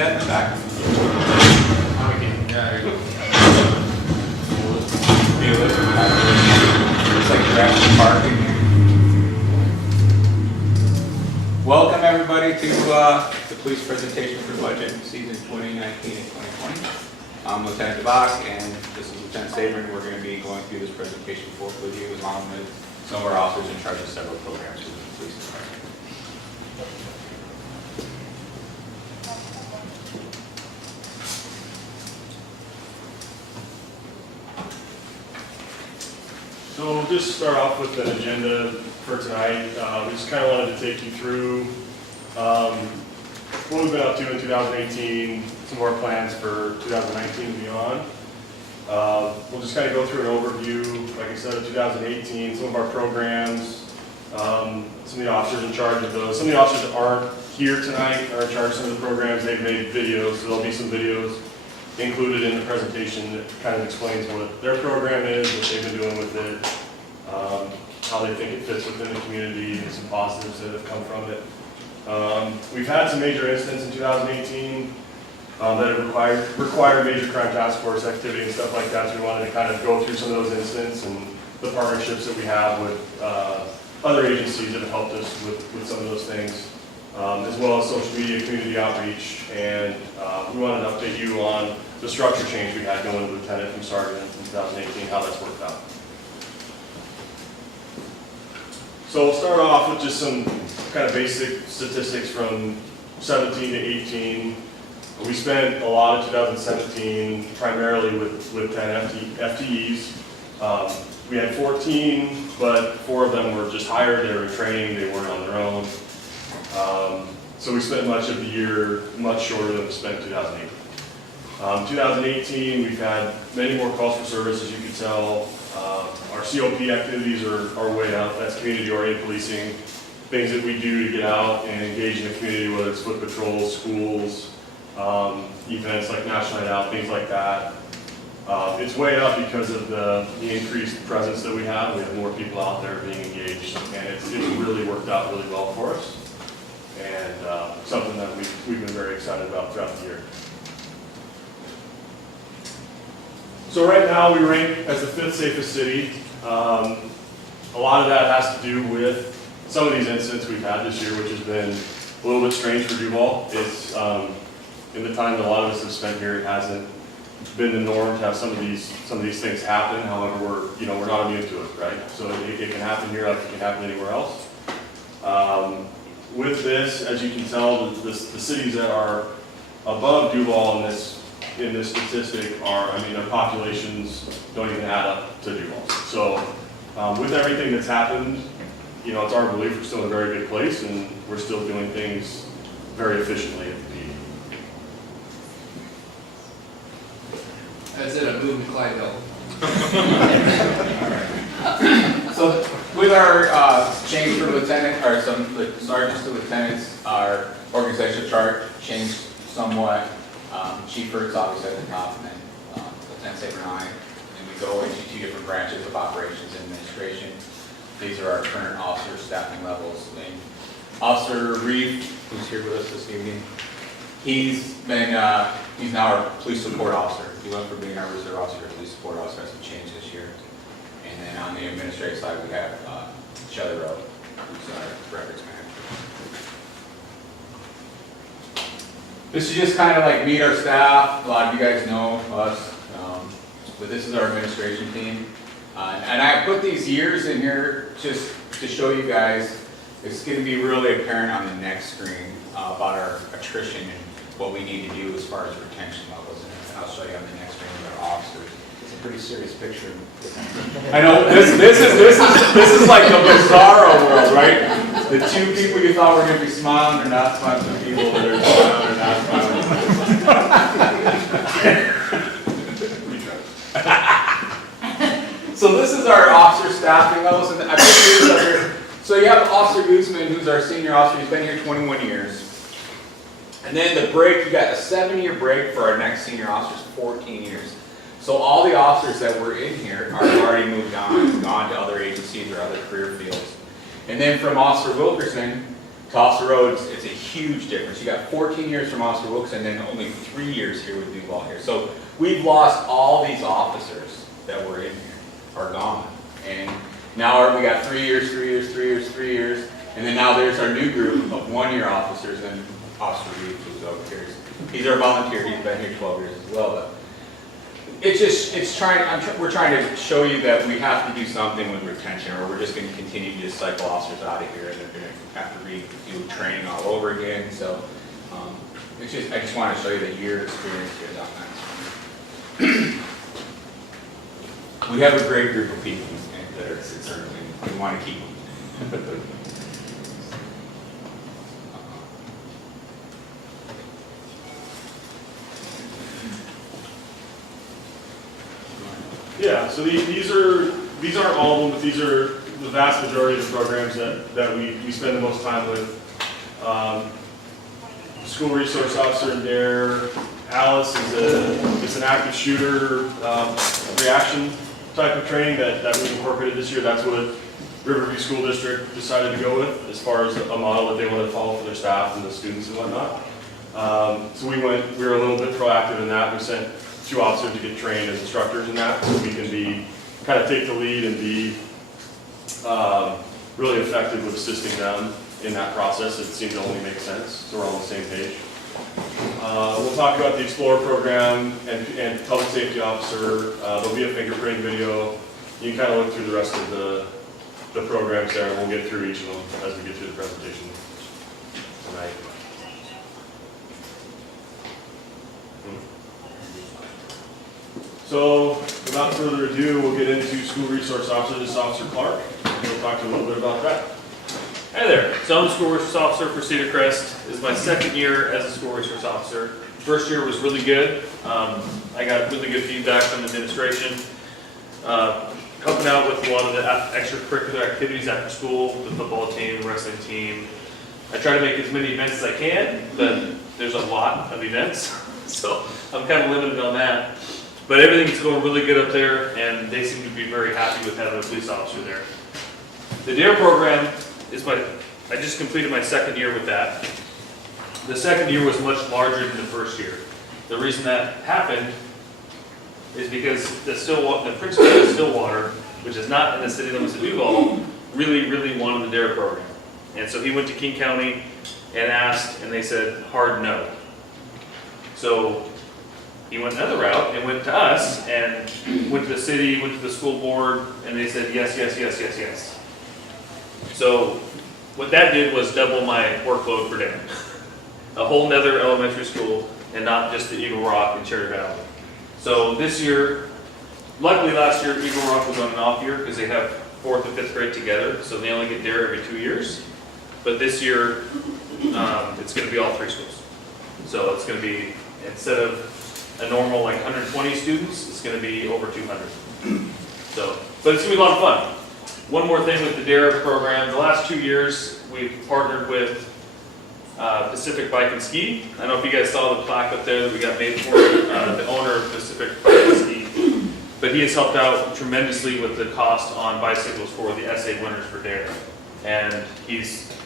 that in the back? Yeah, there you go. It's like grass parking here. Welcome everybody to the police presentation for budget season 2019 and 2020. I'm Lieutenant Duvall and this is Lieutenant Saber, and we're going to be going through this presentation with you along with some of our officers in charge of several programs within the police department. So we'll just start off with an agenda for tonight. We just kind of wanted to take you through what we've been up to in 2018, some of our plans for 2019 and beyond. We'll just kind of go through an overview, like I said, of 2018, some of our programs, some of the officers in charge of those. Some of the officers that aren't here tonight are in charge of some of the programs. They've made videos, so there'll be some videos included in the presentation that kind of explains what their program is, what they've been doing with it, how they think it fits within the community, and some positives that have come from it. We've had some major incidents in 2018 that have required major crime task force activity and stuff like that, so we wanted to kind of go through some of those incidents and the partnerships that we have with other agencies that have helped us with some of those things. As well as social media, community outreach, and we wanted to update you on the structure change we had going to lieutenant from sergeant in 2018, how that's worked out. So we'll start off with just some kind of basic statistics from 17 to 18. We spent a lot of 2017 primarily with 10 FTEs. We had 14, but 4 of them were just hired, they were in training, they weren't on their own. So we spent much of the year much shorter than we spent in 2018. 2018, we've had many more calls for service, as you can tell. Our COP activities are way up. That's community-oriented policing, things that we do to get out and engage in the community, whether it's foot patrols, schools, events like National Night Out, things like that. It's way up because of the increased presence that we have. We have more people out there being engaged, and it's really worked out really well for us. And something that we've been very excited about throughout the year. So right now we rank as the 5th safest city. A lot of that has to do with some of these incidents we've had this year, which has been a little bit strange for Duvall. It's in the time that a lot of us have spent here, it hasn't been the norm to have some of these things happen. However, we're not immune to it, right? So it can happen here, like it can happen anywhere else. With this, as you can tell, the cities that are above Duvall in this statistic are, their populations don't even add up to Duvall. So with everything that's happened, it's our belief we're still in a very good place and we're still doing things very efficiently at the PD. That's it, I'm moving Clyde Hill. So with our change for lieutenant, or some sergeants to lieutenants, our organizational chart changed somewhat. Chief Ertz obviously at the top, and then Lieutenant Saber and I, and we go into 2 different branches of operations and administration. These are our current officer staffing levels. And Officer Reeve, who's here with us this evening, he's now our police support officer. He went from being our reserve officer to police support officer. That's a change this year. And then on the administrative side, we have Shelly Rowe, who's our records manager. This is just kind of like meet our staff. A lot of you guys know us, but this is our administration team. And I put these years in here just to show you guys. It's going to be really apparent on the next screen about our attrition and what we need to do as far as retention levels. And I'll show you on the next screen with our officers. Pretty serious picture. I know this is like the bizarro world, right? The 2 people you thought were going to be smiling are not smiling. The people that are smiling are not smiling. So this is our officer staffing levels, and I put these up here. So you have Officer Guzman, who's our senior officer. He's been here 21 years. And then the break, you got a 7-year break for our next senior officers, 14 years. So all the officers that were in here are already moved on, gone to other agencies or other career fields. And then from Officer Wilkerson, To Officer Rhodes, it's a huge difference. You got 14 years from Officer Wilkes and then only 3 years here with Duvall here. So we've lost all these officers that were in here, are gone. And now we got 3 years, 3 years, 3 years, 3 years. And then now there's our new group of 1-year officers and Officer Reeves who's over here. He's our volunteer, he's been here 12 years as well. But we're trying to show you that we have to do something with retention or we're just going to continue to just cycle officers out of here and they're going to have to redo training all over again. So I just want to show you that your experience here is outstanding. We have a great group of people that are certainly, we want to keep them. Yeah, so these aren't all of them, but these are the vast majority of the programs that we spend the most time with. School resource officer in DARE. Alice is an active shooter reaction type of training that we incorporated this year. That's what Riverview School District decided to go with as far as a model that they wanted to follow for their staff and the students and whatnot. So we were a little bit proactive in that. We sent 2 officers to get trained as instructors in that, so we can kind of take the lead and be really effective with assisting them in that process. It seemed to only make sense, so we're all on the same page. We'll talk about the Explorer program and public safety officer. There'll be a fingerprinting video. You can kind of look through the rest of the programs there, and we'll get through each of them as we get through the presentation tonight. So, without further ado, we'll get into school resource officer. This is Officer Clark. We'll talk to you a little bit about that. Hi there. So I'm a school resource officer for Cedar Crest. This is my second year as a school resource officer. First year was really good. I got really good feedback from the administration. Helping out with a lot of the extracurricular activities after school, the football team, the wrestling team. I try to make as many events as I can, but there's a lot of events, so I'm kind of limited on that. But everything's going really good up there, and they seem to be very happy with having a police officer there. The DARE program is I just completed my second year with that. The second year was much larger than the first year. The reason that happened is because the principal of Stillwater, which is not in the city limits of Duvall, really wanted the DARE program. And so he went to King County and asked, and they said, hard no. So he went another route and went to us and went to the city, went to the school board, and they said yes, yes, yes, yes, yes. So what that did was double my workload for DARE. A whole nother elementary school and not just the Eagle Rock and Cherry Valley. So this year, luckily last year Eagle Rock was on an off year because they have 4th and 5th grade together, so they only get DARE every 2 years. But this year, it's going to be all 3 schools. So it's going to be, instead of a normal like 120 students, it's going to be over 200. So, but it's going to be a lot of fun. One more thing with the DARE program, the last 2 years we've partnered with Pacific Bike and Ski. I don't know if you guys saw the plaque up there that we got made for the owner of Pacific Bike and Ski. But he has helped out tremendously with the cost on bicycles for the SA winners for DARE. And he's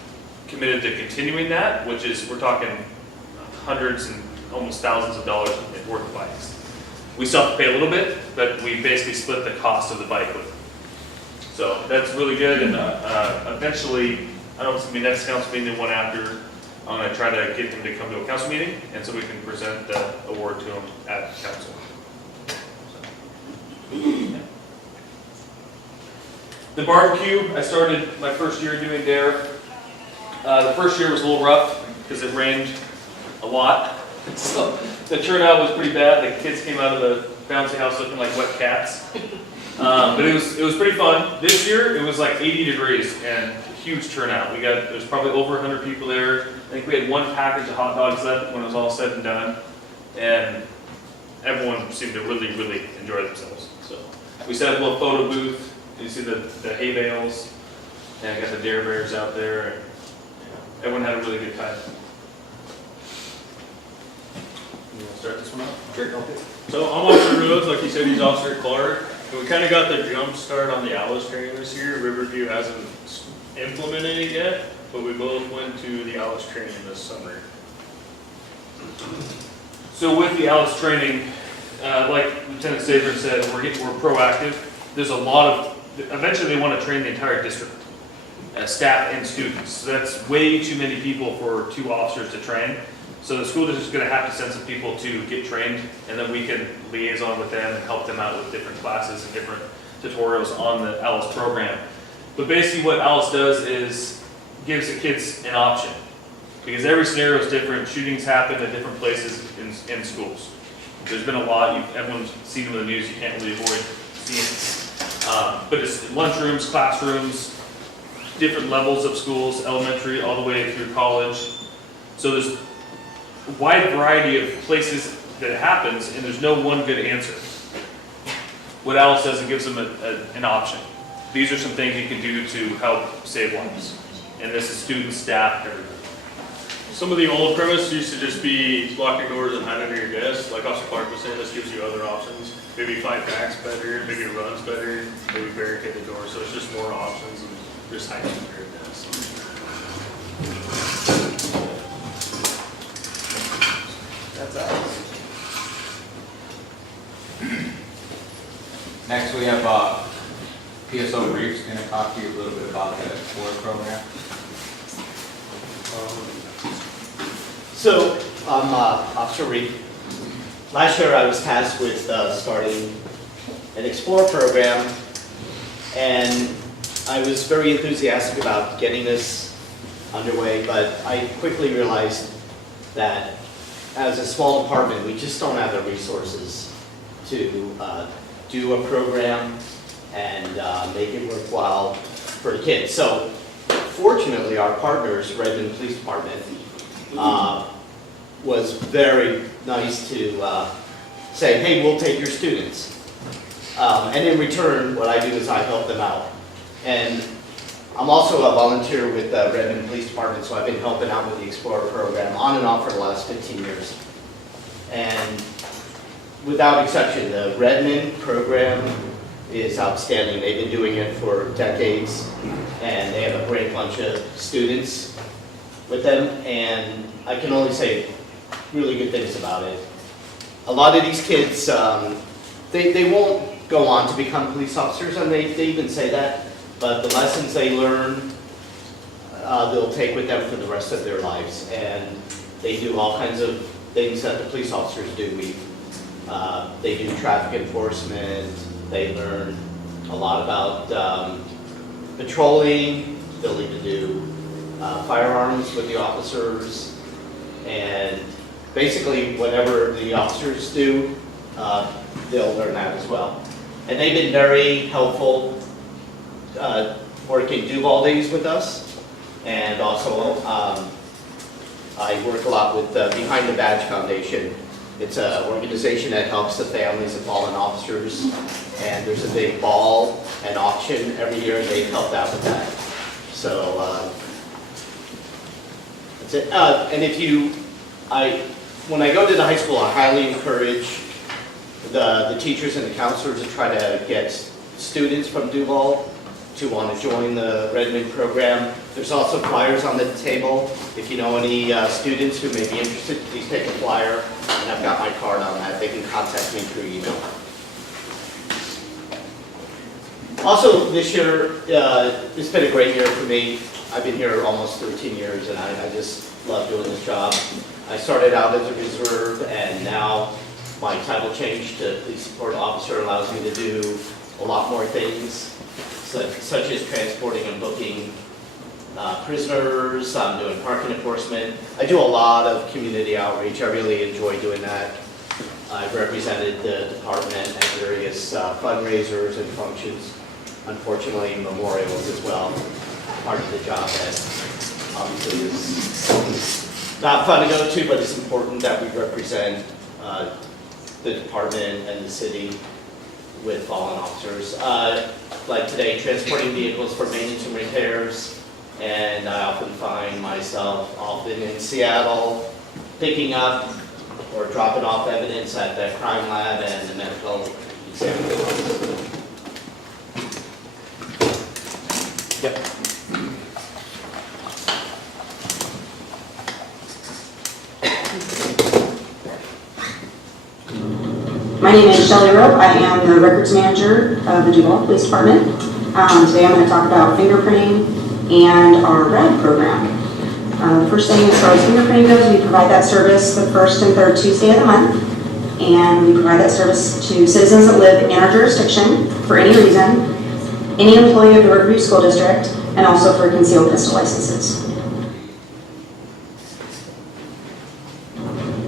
committed to continuing that, which is, we're talking hundreds and almost thousands of dollars worth of bikes. We still have to pay a little bit, but we basically split the cost of the bike with him. So that's really good, and eventually, I don't know if it's going to be next council meeting, the one after, I'm going to try to get him to come to a council meeting, and so we can present the award to him at council. The barbecue, I started my first year doing DARE. The first year was a little rough because it rained a lot. So the turnout was pretty bad. The kids came out of the bouncy house looking like wet cats. But it was pretty fun. This year it was like 80 degrees and a huge turnout. There was probably over 100 people there. I think we had 1 package of hot dogs left when it was all said and done. And everyone seemed to really enjoy themselves. So we set up a little photo booth. You see the hay bales, and I got the DARE bears out there. And, everyone had a really good time. You want to start this one off? Sure. So I'm Officer Rhodes, like you said, he's Officer Clark. And we kind of got the jump start on the Alice training this year. Riverview hasn't implemented it yet. but we both went to the Alice training this summer. So with the Alice training, like Lieutenant Saber said, we're proactive. There's a lot of, eventually they want to train the entire district, staff and students. So that's way too many people for 2 officers to train. So the school district's going to have to send some people to get trained, and then we can liaison with them and help them out with different classes and different tutorials on the Alice program. But basically what Alice does is gives the kids an option. Because every scenario is different. Shootings happen at different places in schools. There's been a lot. Everyone's seen them in the news. You can't really avoid seeing it. But it's lunchrooms, classrooms, different levels of schools, elementary all the way through college. So there's a wide variety of places that it happens, and there's no one good answer. What Alice does, it gives them an option. These are some things you can do to help save lives. And this is students, staff, everybody. Some of the old premise used to just be lock your doors and hide under your desk. Like Officer Clark was saying, this gives you other options. Maybe fight backs better, maybe runs better, maybe barricade the door. So it's just more options and just hiding under your desk. That's us. Next, we have PSO Brief's going to talk to you a little bit about the Explorer program. So, I'm Officer Reed. Last year I was tasked with starting an Explorer program, and I was very enthusiastic about getting this underway, but I quickly realized that as a small department, we just don't have the resources to do a program and make it worthwhile for the kids. So, fortunately, our partners, Redmond Police Department, was very nice to say, hey, we'll take your students. And in return, what I do is I help them out. And I'm also a volunteer with the Redmond Police Department, so I've been helping out with the Explorer program on and off for the last 15 years. And without exception, the Redmond program is outstanding. They've been doing it for decades, and they have a great bunch of students with them, and I can only say really good things about it. A lot of these kids, they won't go on to become police officers, and they even say that, but the lessons they learn, they'll take with them for the rest of their lives, and they do all kinds of things that the police officers do. They do traffic enforcement, they learn a lot about patrolling, ability to do firearms with the officers, and basically whatever the officers do, they'll learn that as well. And they've been very helpful working Duvall days with us, and also I work a lot with Behind the Badge Foundation. It's an organization that helps the families of fallen officers, and there's a big ball and auction every year, and they've helped out with that. So that's it. And when I go to the high school, I highly encourage the teachers and the counselors to try to get students from Duvall to want to join the Redmond program. There's also flyers on the table. If you know any students who may be interested, please take a flyer, and I've got my card on that. They can contact me through email. Also, this year, it's been a great year for me. I've been here almost 13 years, and I just love doing this job. I started out as a reserve, and now my title changed to police support officer allows me to do a lot more things, such as transporting and booking prisoners. I'm doing parking enforcement. I do a lot of community outreach. I really enjoy doing that. I've represented the department at various fundraisers and functions. Unfortunately, memorials as well. Part of the job that obviously is not fun to go to, but it's important that we represent the department and the city with fallen officers. Like today, transporting vehicles for maintenance and repairs, and I often find myself often in Seattle picking up or dropping off evidence at the crime lab and the medical examiner. Yep. My name is Shelley Rowe. I am the records manager of the Duvall Police Department. Today I'm going to talk about fingerprinting and our RAD program. First thing, as far as fingerprinting goes, we provide that service the first and third Tuesday of the month. And we provide that service to citizens that live in our jurisdiction for any reason, any employee of the Riverview School District, and also for concealed pistol licenses.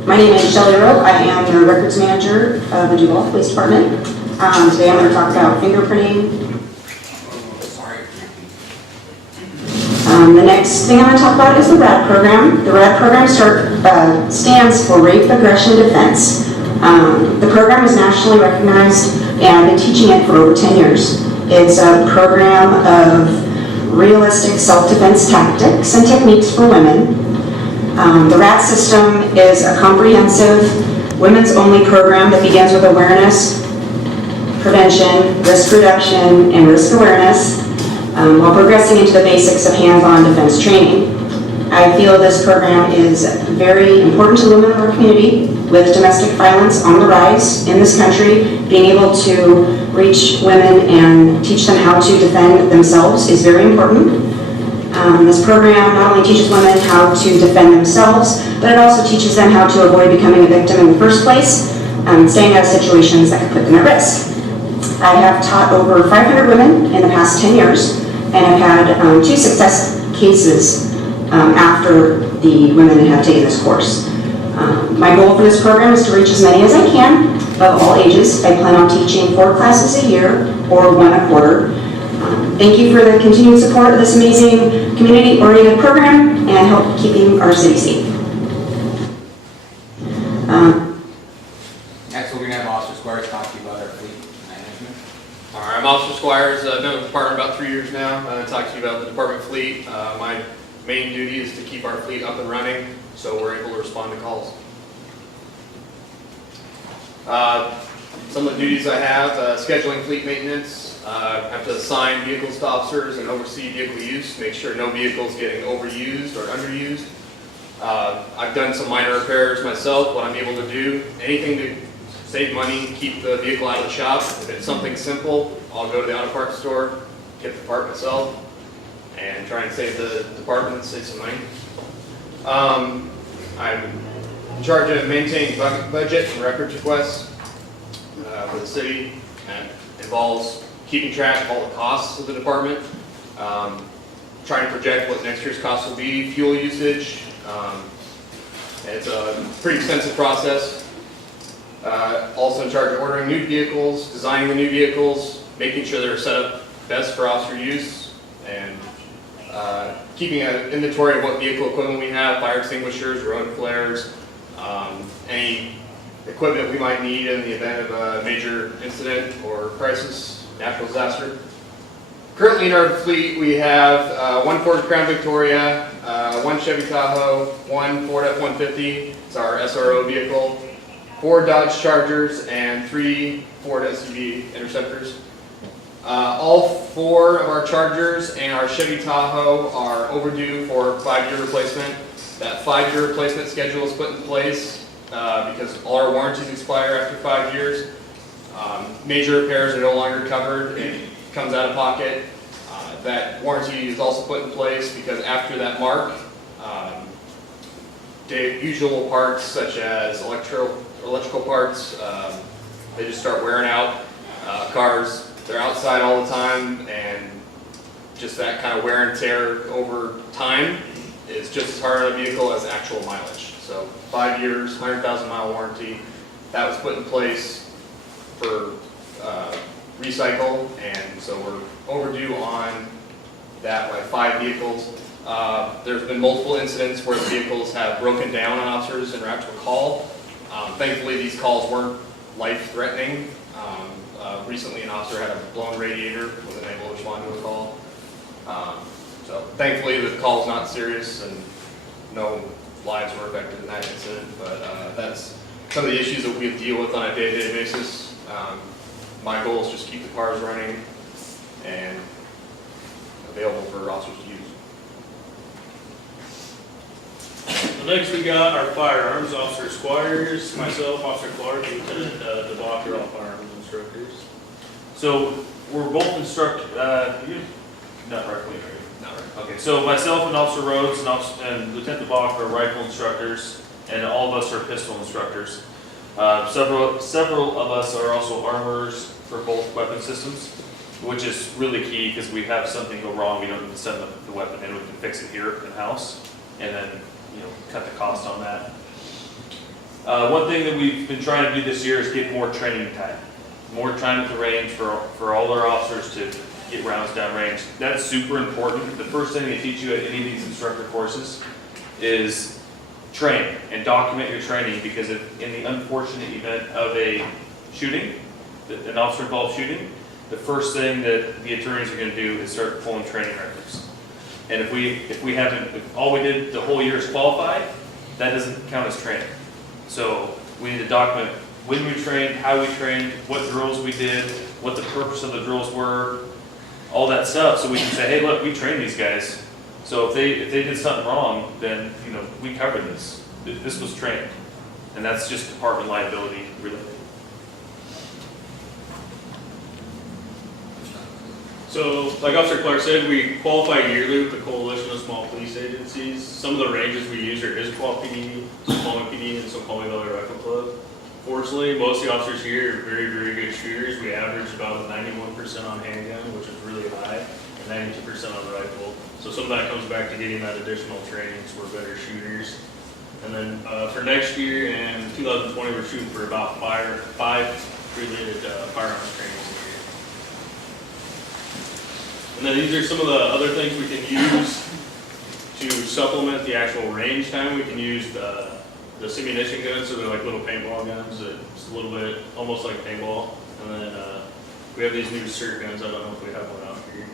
My name is Shelley Rowe. I am the records manager of the Duvall Police Department. Today I'm going to talk about fingerprinting. The next thing I'm going to talk about is the RAD program. The RAD program stands for Rape, Aggression, Defense. The program is nationally recognized, and I've been teaching it for over 10 years. It's a program of realistic self-defense tactics and techniques for women. The RAD system is a comprehensive, women's-only program that begins with awareness, prevention, risk reduction, and risk awareness, while progressing into the basics of hands-on defense training. I feel this program is very important to women in our community. With domestic violence on the rise in this country, being able to reach women and teach them how to defend themselves is very important. This program not only teaches women how to defend themselves, but it also teaches them how to avoid becoming a victim in the first place, staying out of situations that could put them at risk. I have taught over 500 women in the past 10 years, and I've had 2 success cases after the women have taken this course. My goal for this program is to reach as many as I can of all ages. I plan on teaching 4 classes a year or 1 a quarter. Thank you for the continued support of this amazing community-oriented program and help keeping our city safe. Next, we're going to have Officer Squires talk to you about our fleet management. All right, I'm Officer Squires. I've been with the department about 3 years now. I'm going to talk to you about the department fleet. My main duty is to keep our fleet up and running so we're able to respond to calls. Some of the duties I have, scheduling fleet maintenance. I have to assign vehicles to officers and oversee vehicle use, make sure no vehicle is getting overused or underused. I've done some minor repairs myself, what I'm able to do. Anything to save money, keep the vehicle out of the shop. If it's something simple, I'll go to the auto parts store, get the part myself, and try and save the department, save some money. I'm in charge of maintaining budget and records requests for the city, and involves keeping track of all the costs of the department, trying to project what next year's costs will be, fuel usage. It's a pretty extensive process. Also in charge of ordering new vehicles, designing the new vehicles, making sure they're set up best for officer use, and keeping an inventory of what vehicle equipment we have, fire extinguishers, road flares, any equipment we might need in the event of a major incident or crisis, natural disaster. Currently in our fleet we have 1 Ford Crown Victoria, 1 Chevy Tahoe, 1 Ford F-150, it's our SRO vehicle, 4 Dodge Chargers, and 3 Ford SUV Interceptors. All 4 of our Chargers and our Chevy Tahoe are overdue for 5-year replacement. That 5-year replacement schedule is put in place because all our warranties expire after 5 years. Major repairs are no longer covered. It comes out of pocket. That warranty is also put in place because after that mark, the usual parts such as electrical parts, they just start wearing out. Cars, they're outside all the time, and just that kind of wear and tear over time is just as hard on a vehicle as actual mileage. So 5 years, 100,000 mile warranty, that was put in place for recycle, and so we're overdue on that by 5 vehicles. There's been multiple incidents where the vehicles have broken down on officers in reaction to a call. Thankfully, these calls weren't life-threatening. Recently, an officer had a blown radiator, wasn't able to respond to a call. So thankfully, the call was not serious and no lives were affected in that incident. But that's some of the issues that we deal with on a day-to-day basis. My goal is just keep the cars running and available for officers to use. next we got our firearms, Officer Squires, myself, Officer Clark, and Lieutenant Duvall are all firearms instructors. So we're both not rifle, right? Not rifle. Okay, so myself and Officer Rhodes and Lieutenant Duvall are rifle instructors, and all of us are pistol instructors. Several of us are also armors for both weapon systems, which is really key because we have something go wrong, we don't need to send the weapon in, we can fix it here in-house, and then, cut the cost on that. One thing that we've been trying to do this year is get more training time. More time at the range for all our officers to get rounds down range. That's super important. The first thing they teach you at any of these instructor courses is train and document your training, because if in the unfortunate event of a shooting, an officer-involved shooting, the first thing that the attorneys are going to do is start pulling training records. And if all we did the whole year is qualified, that doesn't count as training. So we need to document when we trained, how we trained, what drills we did, what the purpose of the drills were, all that stuff, so we can say, hey, look, we trained these guys. So if they did something wrong, then we covered this. This was trained, and that's just department liability related. So, like Officer Clark said, we qualify yearly with the Coalition of Small Police Agencies. Some of the ranges we use are Issaquah PD, Snoqualmie PD, and Snoqualmie Valley Rifle Club. Fortunately, most of the officers here are very, very good shooters. We average about 91% on handgun, which is really high, and 92% on rifle. So some of that comes back to getting that additional training, so we're better shooters. And then for next year and 2020, we're shooting for about five related firearms trainings a year. And then these are some of the other things we can use to supplement the actual range time. We can use the simunition guns, so they're like little paintball guns. It's a little bit almost like paintball. And then we have these new SIRT guns. I don't know if we have one out here.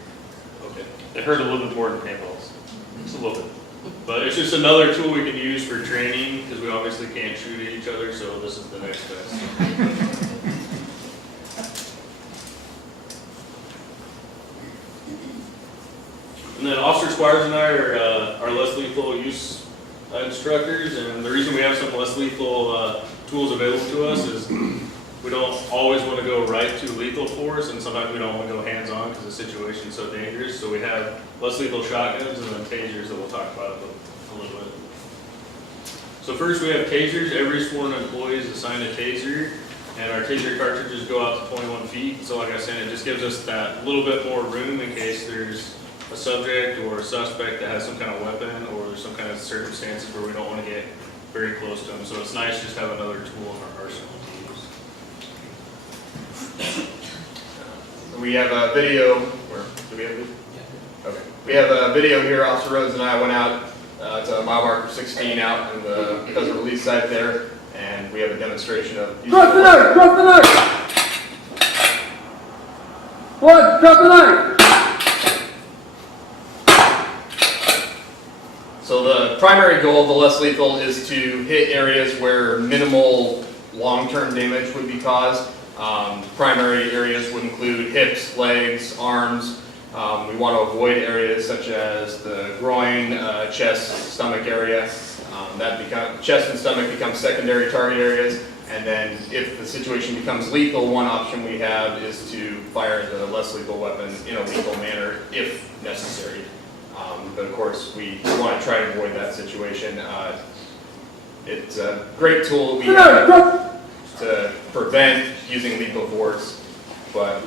Okay. They hurt a little bit more than paintballs. Just a little bit. But it's just another tool we can use for training, because we obviously can't shoot at each other, so this is the next best. And then Officer Squires and I are less lethal use instructors, and the reason we have some less lethal tools available to us is we don't always want to go right to lethal force, and sometimes we don't want to go hands-on because the situation's so dangerous. So we have less lethal shotguns and then tasers that we'll talk about a little bit. So first we have tasers. Every sworn employee is assigned a taser, and our taser cartridges go out to 21 feet. So like I said, it just gives us that little bit more room in case there's a subject or a suspect that has some kind of weapon, or there's some kind of circumstances where we don't want to get very close to them. So it's nice to just have another tool in our arsenal to use. We have a video, do we have it? Okay. We have a video here. Officer Rhodes and I went out to mile marker 16 out in the Desert Release site there, and we have a demonstration of. Drop the knife! Drop the knife! What? Drop the knife! So the primary goal of the less lethal is to hit areas where minimal long-term damage would be caused. Primary areas would include hips, legs, arms. We want to avoid areas such as the groin, chest, stomach area. Chest and stomach become secondary target areas. And then if the situation becomes lethal, one option we have is to fire the less lethal weapon in a lethal manner if necessary. But of course, we want to try to avoid that situation. It's a great tool we have to prevent using lethal force, but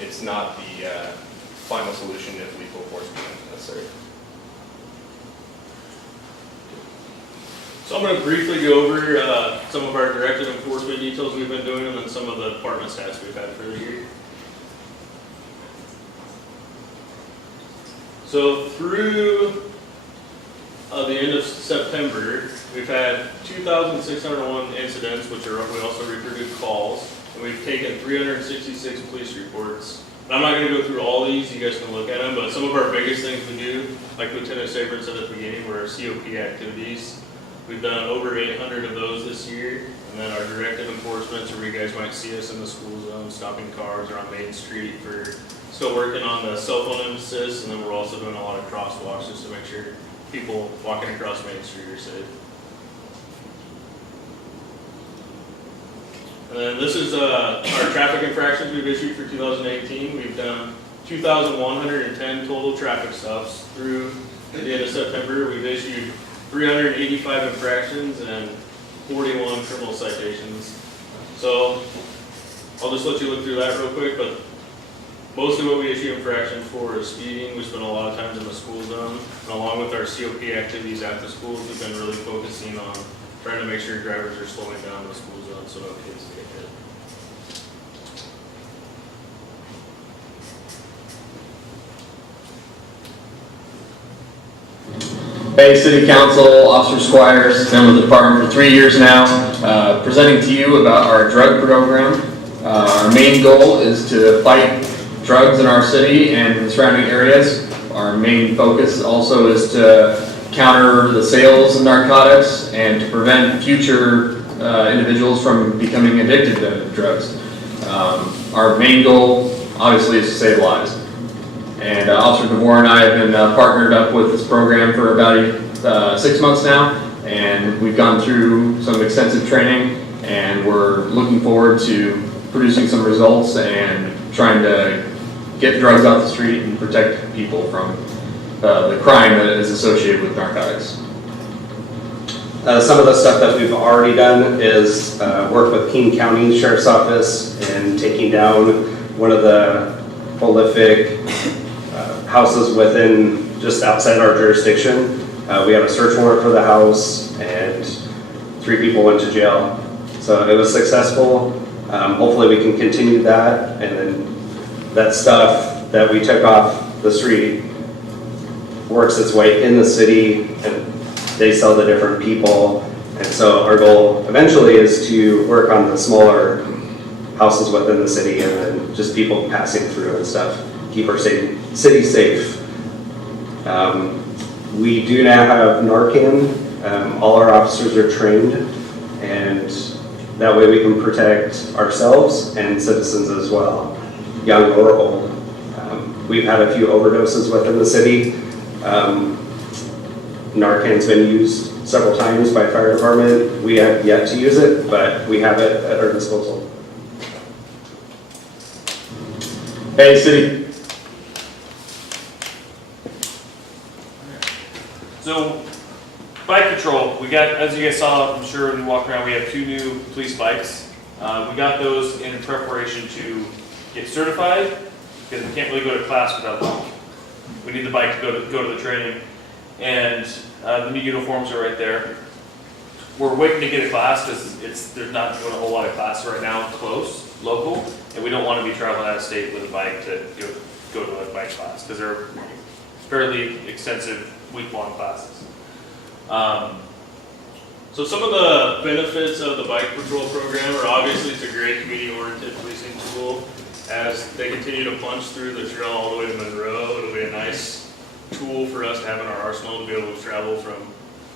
it's not the final solution if lethal force becomes necessary. So I'm going to briefly go over some of our directed enforcement details we've been doing, and then some of the department stats we've had for the year. So through the end of September, we've had 2,601 incidents, which are, we also reported calls, and we've taken 366 police reports. And I'm not going to go through all these, you guys can look at them, but some of our biggest things we do, like Lieutenant Saber said at the beginning, were our COP activities. We've done over 800 of those this year, and then our directed enforcements, where you guys might see us in the school zone, stopping cars, or on Main Street for still working on the cell phone emphasis, and then we're also doing a lot of crosswalks just to make sure people walking across Main Street are safe. And then this is our traffic infractions we've issued for 2018. We've done 2,110 total traffic stops through the end of September. We've issued 385 infractions and 41 criminal citations. So I'll just let you look through that real quick, but mostly what we issue infractions for is speeding. We spend a lot of times in the school zone, and along with our COP activities at the schools, we've been really focusing on trying to make sure drivers are slowing down in the school zone so no kids get hit. Hey, City Council, Officer Squires, been with the department for 3 years now, presenting to you about our drug program. Our main goal is to fight drugs in our city and the surrounding areas. Our main focus also is to counter the sales of narcotics and to prevent future individuals from becoming addicted to drugs. Our main goal, obviously, is to save lives. And Officer Duvall and I have been partnered up with this program for about 6 months now, and we've gone through some extensive training, and we're looking forward to producing some results and trying to get drugs off the street and protect people from the crime that is associated with narcotics. Some of the stuff that we've already done is work with King County Sheriff's Office and taking down one of the prolific houses within, just outside our jurisdiction. We had a search warrant for the house and 3 people went to jail. So it was successful. Hopefully we can continue that, and then that stuff that we took off the street works its way in the city and they sell to different people. And so our goal eventually is to work on the smaller houses within the city and then just people passing through and stuff. Keep our city safe. We do now have Narcan. All our officers are trained, and that way we can protect ourselves and citizens as well, young or old. We've had a few overdoses within the city. Narcan's been used several times by fire department. We have yet to use it, but we have it at our disposal. Hey, City. So, bike patrol, we got, as you guys saw, I'm sure when you walk around, we have 2 new police bikes. We got those in preparation to get certified, because we can't really go to class without them. We need the bike to go to the training, and the new uniforms are right there. We're waiting to get a class because there's not doing a whole lot of classes right now close, local, and we don't want to be traveling out of state with a bike to go to a bike class, because they're fairly extensive week-long classes. So some of the benefits of the bike patrol program are obviously it's a great community-oriented policing tool. As they continue to punch through the trail all the way to Monroe, it'll be a nice tool for us to have in our arsenal to be able to travel from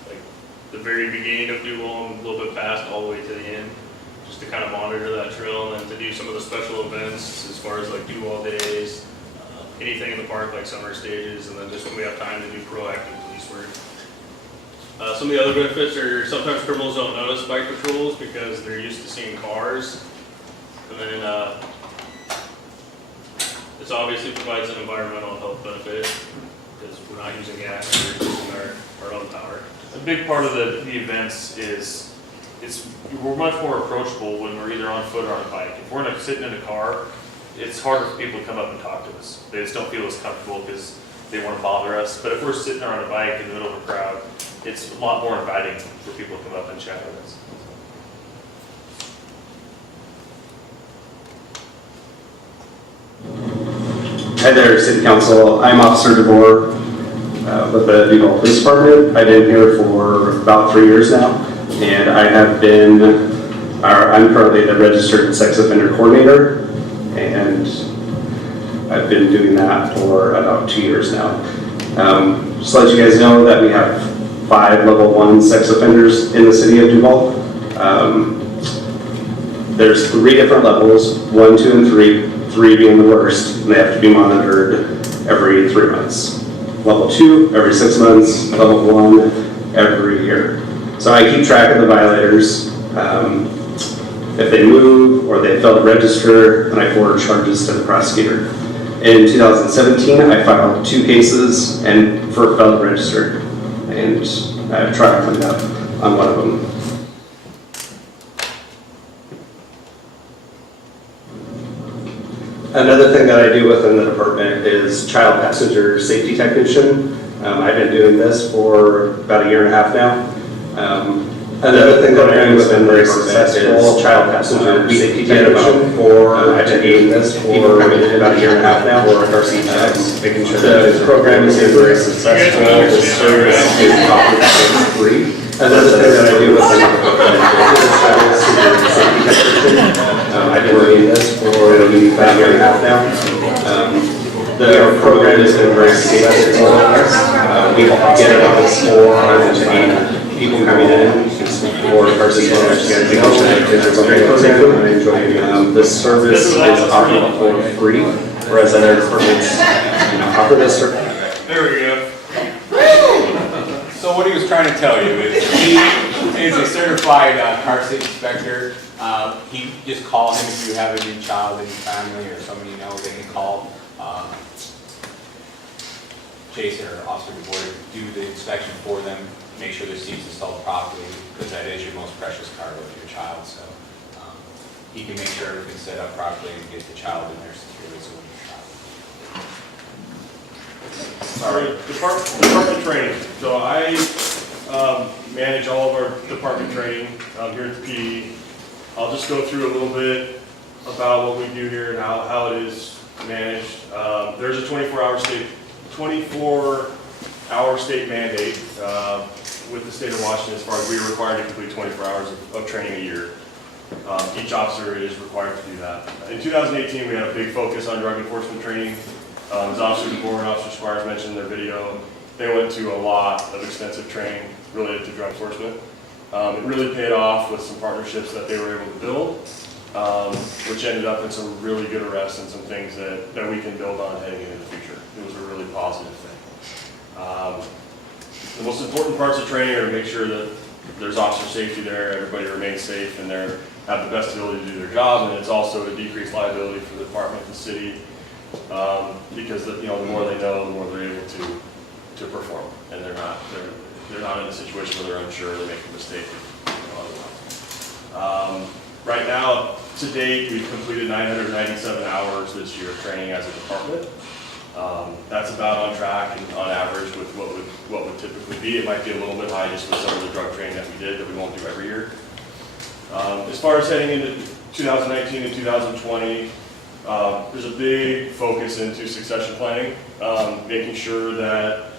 like the very beginning of Duvall and a little bit past all the way to the end, just to kind of monitor that trail and then to do some of the special events as far as like Duvall days, anything in the park like summer stages, and then just when we have time to do proactive police work. Some of the other benefits are sometimes criminals don't notice bike patrols because they're used to seeing cars. And then this obviously provides an environmental health benefit because we're not using gas, we're using our own power. A big part of the events is we're much more approachable when we're either on foot or on a bike. If we're sitting in a car, it's harder for people to come up and talk to us. They just don't feel as comfortable because they want to bother us. But if we're sitting there on a bike in the middle of a crowd, it's a lot more inviting for people to come up and chat with us. Hi there, City Council. I'm Officer DeBoer with the Duvall Police Department. I've been here for about 3 years now, and I'm currently the registered sex offender coordinator, and I've been doing that for about 2 years now. Just to let you guys know that we have 5 level 1 sex offenders in the city of Duvall. There's 3 different levels, 1, 2, and 3. 3 being the worst, and they have to be monitored every 3 months. Level 2, every 6 months. Level 1, every year. So I keep track of the violators. If they move or they fail to register, then I forward charges to the prosecutor. In 2017, I filed 2 cases and for failed to register, and I have trial coming up on one of them. Another thing that I do within the department is child passenger safety technician. I've been doing this for about a year and a half now. Another thing that I do within the department is child passenger safety technician. I've been doing this for about a year and a half now. Making sure that the program is very successful. The service is offered for free. Another thing that I do within the department is child passenger safety technician. I've been doing this for about a year and a half now. The program has been very successful. We get about 4 to 8 people coming in for versus this service is offered for free, whereas other departments offer this service. There we go. So what he was trying to tell you is he is a certified car safety inspector. He just call him if you have a new child in your family or someone you know. They can call Jason or Officer DeBoer, do the inspection for them, make sure the seat's installed properly, because that is your most precious cargo of your child. So he can make sure everything's set up properly and get the child in there securely so when you travel. Sorry, department training. So I manage all of our department training here at the PD. I'll just go through a little bit about what we do here and how it is managed. There's a 24-hour state mandate with the state of Washington as far as we are required to complete 24 hours of training a year. Each officer is required to do that. In 2018, we had a big focus on drug enforcement training. As Officer DeBoer and Officer Squires mentioned in their video, they went to a lot of extensive training related to drug enforcement. It really paid off with some partnerships that they were able to build, which ended up in some really good arrests and some things that we can build on heading into the future. It was a really positive thing. The most important parts of training are to make sure that there's officer safety there, everybody remains safe, and they have the best ability to do their job, and it's also to decrease liability for the department, the city, because the more they know, the more they're able to perform, and they're not in a situation where they're unsure, they make a mistake. Right now, to date, we've completed 997 hours this year of training as a department. That's about on track and on average with what would typically be. It might be a little bit high just with some of the drug training that we did that we won't do every year. As far as heading into 2019 and 2020, there's a big focus into succession planning, making sure that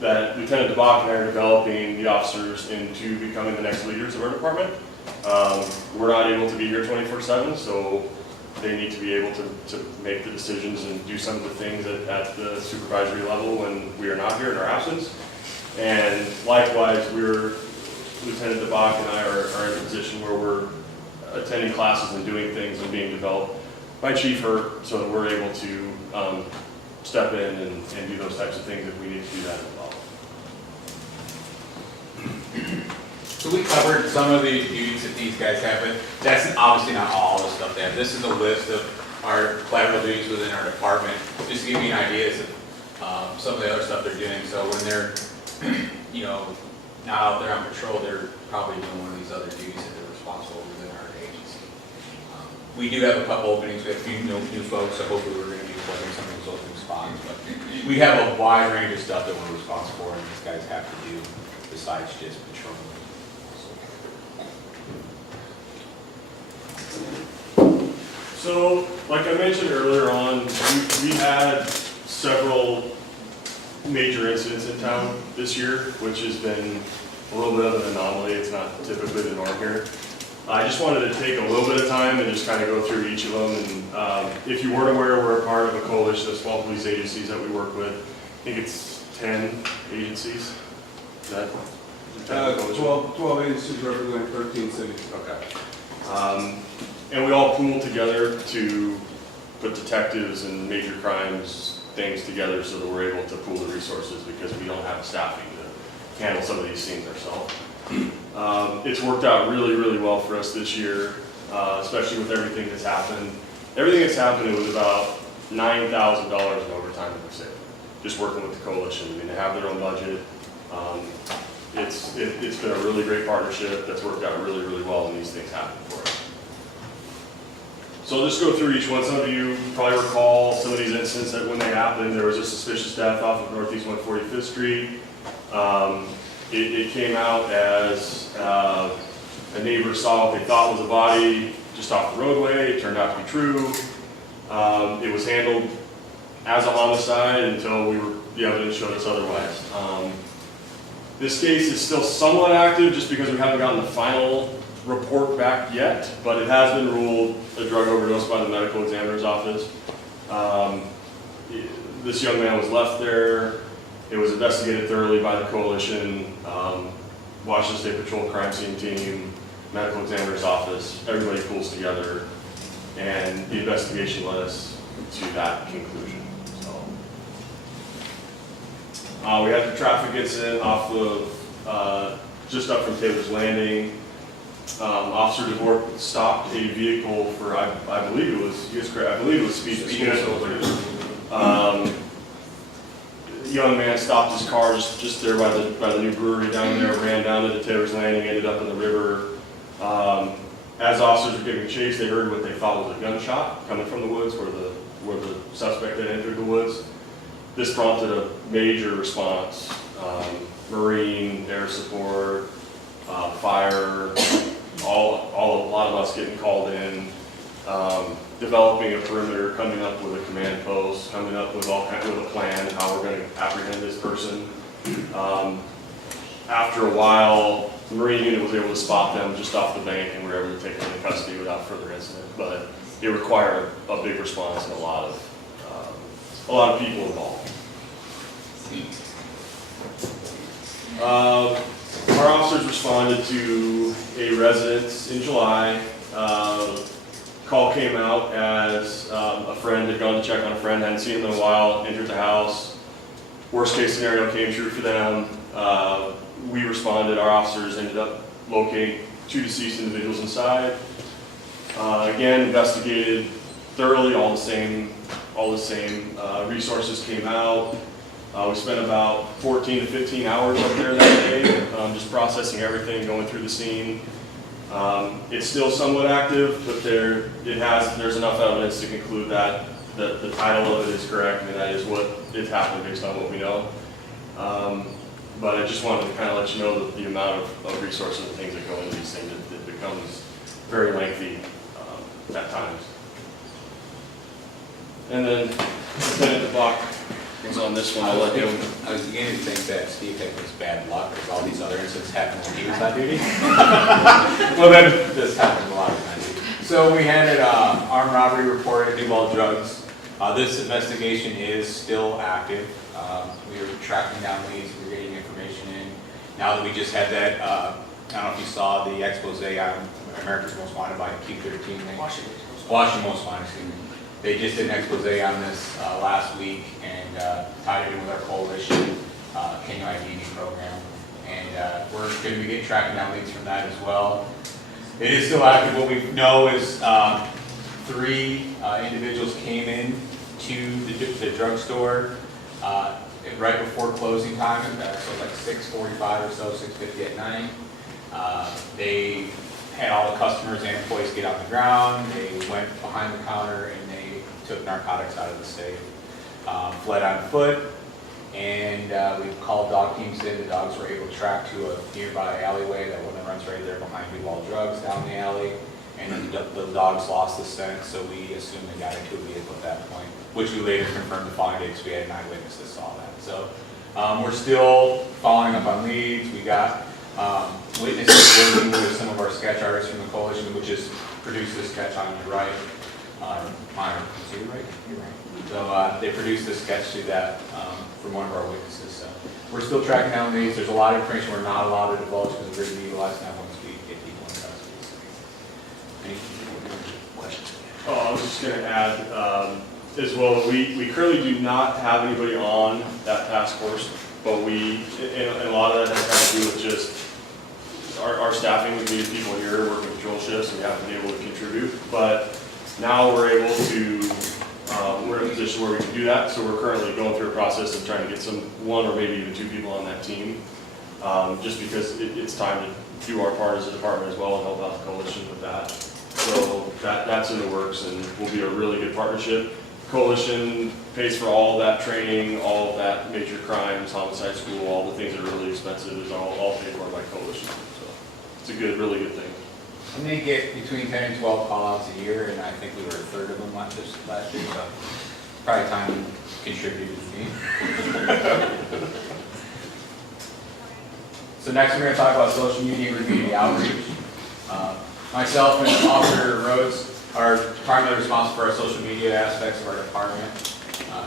Lieutenant DeBach and I are developing the officers into becoming the next leaders of our department. We're not able to be here 24/7, so they need to be able to make the decisions and do some of the things at the supervisory level when we are not here in our absence. And likewise, Lieutenant DeBach and I are in a position where we're attending classes and doing things and being developed by Chief Hurt so that we're able to step in and do those types of things if we need to do that as well. So we covered some of the duties that these guys have, but that's obviously not all the stuff they have. This is a list of our collateral duties within our department, just to give you an idea of some of the other stuff they're doing. So when they're, not out there on patrol, they're probably doing one of these other duties that they're responsible within our agency. We do have a couple openings. We have a few new folks, so hopefully we're going to be filling some of those open spots. But we have a wide range of stuff that we're responsible for, and these guys have to do besides just patrol. So, like I mentioned earlier on, we had several major incidents in town this year, which has been a little bit of an anomaly. It's not typically the norm here. I just wanted to take a little bit of time and just kind of go through each of them. And if you weren't aware, we're a part of a coalition of small police agencies that we work with. I think it's 10 agencies. Is that 12 agencies representing 13 cities. Okay. And we all pool together to put detectives and major crimes things together so that we're able to pool the resources because we don't have the staffing to handle some of these things ourselves. It's worked out really, really well for us this year. especially with everything that's happened. Everything that's happened, it was about $9,000 in overtime that was saved, just working with the coalition. I mean, they have their own budget. It's been a really great partnership that's worked out really, really well, and these things happen for us. So I'll just go through each one. Some of you probably recall some of these incidents that when they happened, there was a suspicious death off of Northeast 145th Street. It came out as a neighbor saw what they thought was a body just off the roadway. It turned out to be true. It was handled as a homicide until the evidence showed us otherwise. This case is still somewhat active just because we haven't gotten the final report back yet, but it has been ruled a drug overdose by the medical examiner's office. This young man was left there. It was investigated thoroughly by the coalition, Washington State Patrol crime scene team, medical examiner's office. Everybody pulls together, and the investigation led us to that conclusion. We had the traffic incident off of just up from Taylor's Landing. Officer Duvall stopped a vehicle for, I believe it was, you guys correct, I believe it was speed. Young man stopped his car just there by the new brewery down there, ran down into Taylor's Landing, ended up in the river. As officers were giving chase, they heard what they thought was a gunshot coming from the woods where the suspect had entered the woods. This prompted a major response. Marine, air support, fire, a lot of us getting called in, developing a perimeter, coming up with a command post, coming up with all kinds of a plan how we're going to apprehend this person. After a while, the Marine unit was able to spot them just off the bank, and we were able to take them into custody without further incident. But it required a big response and a lot of people involved. Our officers responded to a residence in July. Call came out as a friend had gone to check on a friend, hadn't seen him in a while, entered the house. Worst case scenario came true for them. We responded, our officers ended up locating 2 deceased individuals inside. Again, investigated thoroughly, all the same resources came out. We spent about 14 to 15 hours up there that day, just processing everything, going through the scene. It's still somewhat active, but there's enough evidence to conclude that the title of it is correct, and that is what it happened based on what we know. But I just wanted to kind of let you know that the amount of resources and things that go into these things, it becomes very lengthy at times. And then Lieutenant DeBach was on this one. I'll let him. I was beginning to think that Steve had this bad luck because all these other incidents happened when he was on duty. Well, then this happened a lot of times. So we had an armed robbery report at Duvall Drugs. This investigation is still active. We are tracking down leads. We're getting information in. Now that we just had that, I don't know if you saw the expose on America's Most Wanted by Q13. Washington Most Wanted, excuse me. They just did an expose on this last week and tied it in with our coalition KID program. And we're going to be tracking down leads from that as well. It is still active. What we know is 3 individuals came in to the drugstore right before closing time, so like 6:45 or so, 6:50 at night. They had all the customers and employees get on the ground. They went behind the counter and they took narcotics out of the safe, fled on foot, and we called dog teams in. The dogs were able to track to a nearby alleyway that one that runs right there behind Duvall Drugs down the alley, and then the dogs lost the scent, so we assumed they got into a vehicle at that point, which we later confirmed the following day because we had an eyewitness that saw that. So we're still following up on leads. We got witnesses working with some of our sketch artists from the coalition, which has produced this sketch on your right. See your right? You're right. So they produced this sketch to that from one of our witnesses. So we're still tracking down these. There's a lot of information we're not allowed to divulge because we're going to utilize that once we get people in custody. Any questions? I was just going to add as well, we currently do not have anybody on that task force, but and a lot of that has to do with just our staffing, we needed people here working patrol shifts, and we haven't been able to contribute. But now we're able to, we're in a position where we can do that, so we're currently going through a process of trying to get one or maybe even 2 people on that team, just because it's time to do our part as a department as well and help out the coalition with that. So that's in the works, and will be a really good partnership. Coalition pays for all that training, all of that major crimes, homicide school, all the things that are really expensive is all paid for by Coalition. So it's a really good thing. And they get between 10 and 12 call-outs a year, and I think we were a third of them last year, so probably time to contribute to the team. So next we're going to talk about social media and community outreach. Myself and Officer Rhodes are primarily responsible for our social media aspects of our department.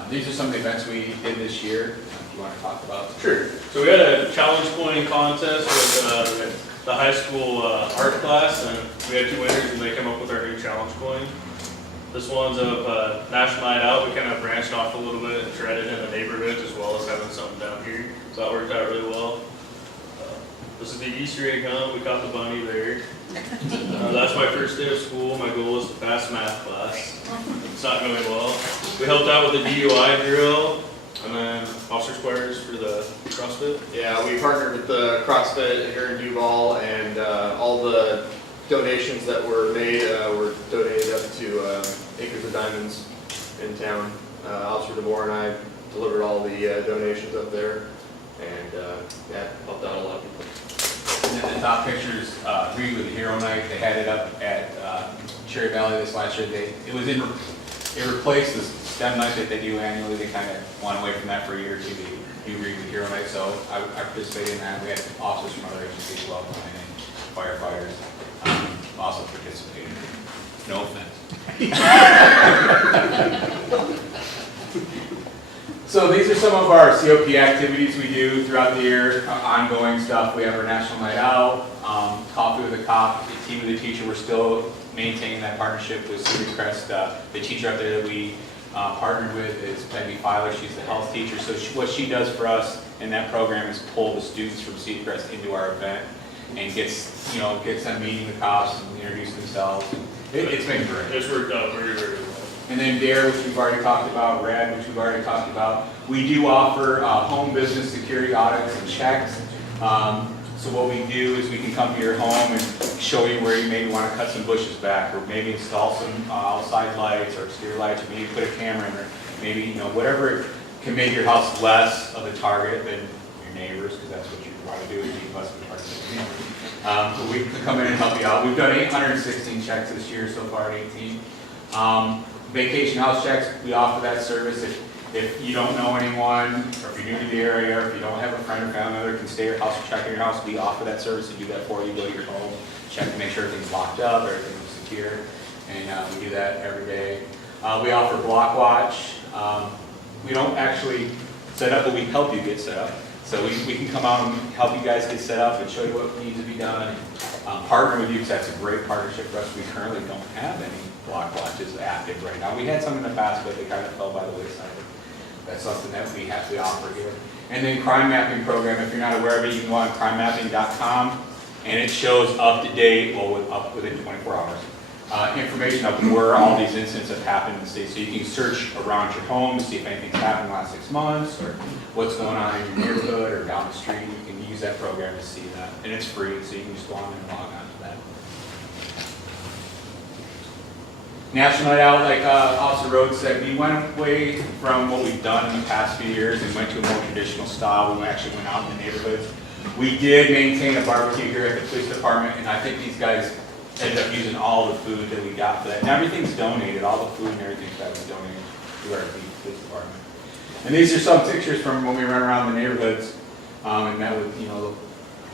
These are some of the events we did this year, if you want to talk about. Sure. So we had a challenge coin contest with the high school art class, and we had 2 winners, and they came up with our new challenge coin. This one's of National Night Out. We kind of branched off a little bit and tried it in the neighborhoods as well as having something down here. So that worked out really well. This is the Easter egg hunt. We caught the bunny there. That's my first day of school. My goal is to pass math class. It's not going well. We helped out with the DUI drill, and then officer squares for the CrossFit. Yeah, we partnered with the CrossFit here in Duvall, and all the donations that were made were donated up to Acres of Diamonds in town. Officer DeMore and I delivered all the donations up there, and yeah, helped out a lot of people. And then the top pictures, Read with the Hero Night. They had it up at Cherry Valley this last year. It replaced the STEM night that they do annually. They kind of went away from that for a year or two to do Read with the Hero Night. So I participated in that. We had officers from other agencies as well, and firefighters also participated. No offense. So these are some of our COP activities we do throughout the year, ongoing stuff. We have our National Night Out, Coffee with a Cop, Tea with a Teacher. We're still maintaining that partnership with Cedar Crest. The teacher up there that we partnered with is Peggy Filer. She's the health teacher. So what she does for us in that program is pull the students from Cedar Crest into our event and gets them meeting the cops and introduce themselves. It's been great. It's worked out very well. And then DARE, which we've already talked about, RAD, which we've already talked about. We do offer home business security audits and checks. So what we do is we can come to your home and show you where you maybe want to cut some bushes back, or maybe install some outside lights or exterior lights, or maybe put a camera in, or maybe whatever can make your house less of a target than your neighbors, because that's what you want to do is keep us from targeting. So we can come in and help you out. We've done 816 checks this year so far at 18. Vacation house checks, we offer that service. If you don't know anyone, or if you're new to the area, or if you don't have a friend or family member that can stay at your house or check in your house, we offer that service to do that for you. Go to your home, check to make sure everything's locked up, everything's secure, and we do that every day. We offer block watch. We don't actually set up, but we help you get set up. So we can come out and help you guys get set up and show you what needs to be done. Partner with you, because that's a great partnership for us. We currently don't have any block watches active right now. We had some in the past, but they kind of fell by the wayside. That's something that we offer here. And then crime mapping program, if you're not aware of it, you can go on crimemapping.com, and it shows up to date, up within 24 hours, information of where all these incidents have happened in the state. So you can search around your home to see if anything's happened in the last 6 months, or what's going on in your neighborhood or down the street. You can use that program to see that, and it's free, so you can just go on and log on to that. National Night Out, like Officer Rhodes said, we went away from what we've done in the past few years and went to a more traditional style. We actually went out in the neighborhoods. We did maintain a barbecue here at the police department, and I think these guys ended up using all the food that we got for that. And everything's donated, all the food and everything that was donated to our police department. And these are some pictures from when we ran around the neighborhoods and met with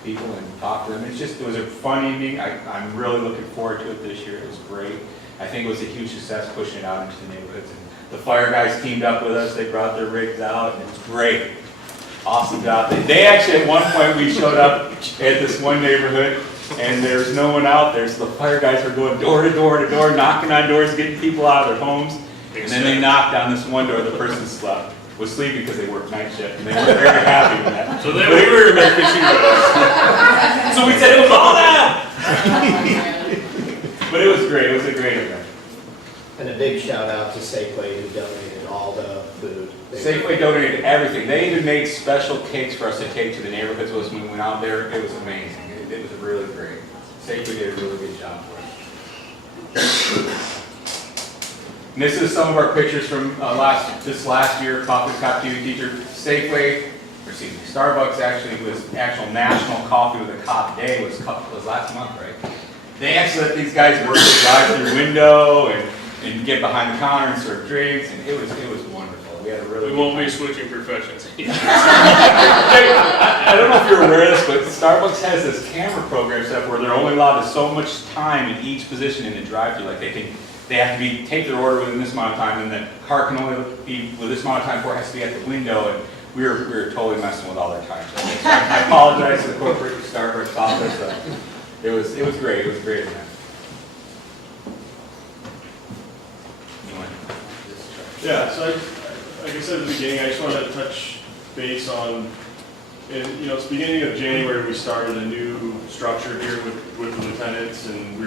people and talked to them. It was a fun evening. I'm really looking forward to it this year. It was great. I think it was a huge success pushing it out into the neighborhoods. And the fire guys teamed up with us. They brought their rigs out, and it was great. Awesome job. They actually, at one point, we showed up at this one neighborhood, and there was no one out there. So the fire guys were going door to door to door, knocking on doors, getting people out of their homes. And then they knocked on this one door. The person slept. was sleeping because they worked night shift, and they were very happy with that. So then we were American Sheroes. So we said it was all that! But it was great, it was a great event. And a big shout out to Safeway who donated all the food. Safeway donated everything. They even made special cakes for us to take to the neighborhoods with us when we went out there. It was amazing. It was really great. Safeway did a really good job for us. And this is some of our pictures from this last year, Coffee with Cop TV teacher. Safeway, or excuse me, Starbucks actually was actual National Coffee with a Cop Day was last month, right? They actually let these guys work the drive-through window and get behind the counter and serve drinks, and it was wonderful. We had a really We won't be switching professions. I don't know if you're aware of this, but Starbucks has this camera program set up where they're only allowed to so much time in each position in the drive-thru. Like they have to take their order within this amount of time, and the car can only be with this amount of time before it has to be at the window. And we were totally messing with all their time. So I apologize to the corporate Starbucks office. It was great. It was a great event. Yeah, so like I said at the beginning, I just wanted to touch base on, and it's the beginning of January, we started a new structure here with the lieutenants, and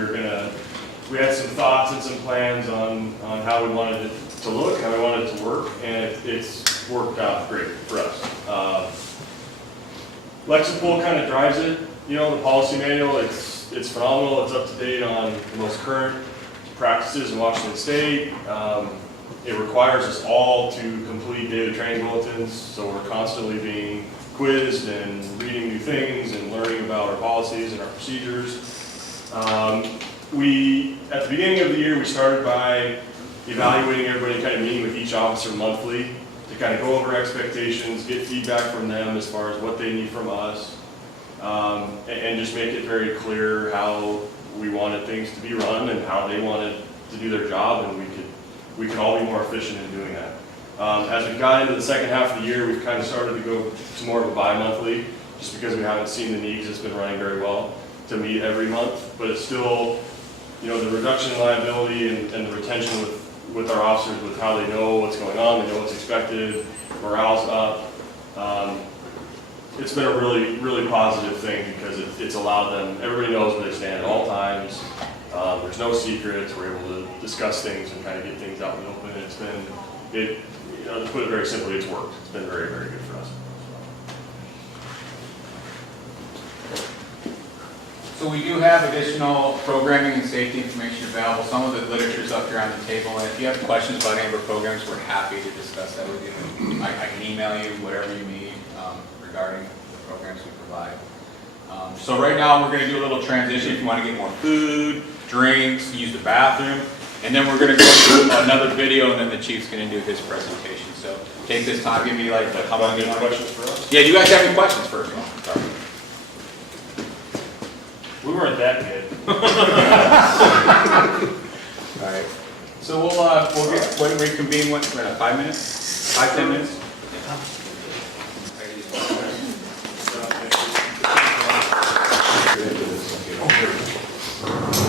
we had some thoughts and some plans on how we wanted it to look, how we wanted it to work, and it's worked out great for us. Lexipol kind of drives it, the policy manual, it's phenomenal, it's up to date on the most current practices in Washington State. It requires us all to complete data training bulletins, so we're constantly being quizzed and reading new things and learning about our policies and our procedures. At the beginning of the year, we started by evaluating everybody, kind of meeting with each officer monthly to kind of go over expectations, get feedback from them as far as what they need from us, and just make it very clear how we wanted things to be run and how they wanted to do their job, and we could all be more efficient in doing that. As we've got into the second half of the year, we've kind of started to go to more of a bi-monthly, just because we haven't seen the needs. It's been running very well to meet every month, but it's still, the reduction in liability and the retention with our officers, with how they know what's going on, they know what's expected, morale's up. It's been a really, really positive thing because it's allowed them, everybody knows where they stand at all times. There's no secrets. We're able to discuss things and kind of get things out in the open. It's been, to put it very simply, it's worked. It's been very, very good for us. So we do have additional programming and safety information available. Some of the literature is up here on the table, and if you have questions about any of our programs, we're happy to discuss that with you. I can email you whatever you need regarding the programs we provide. So right now we're going to do a little transition. If you want to get more food, drinks, use the bathroom, and then we're going to go through another video, and then the chief's going to do his presentation. So take this time, give me like how long do you want? Questions for us? Yeah, do you guys have any questions first of all? Sorry. We weren't that good. All right. So we'll reconvene. What? 5 minutes? 5-10 minutes?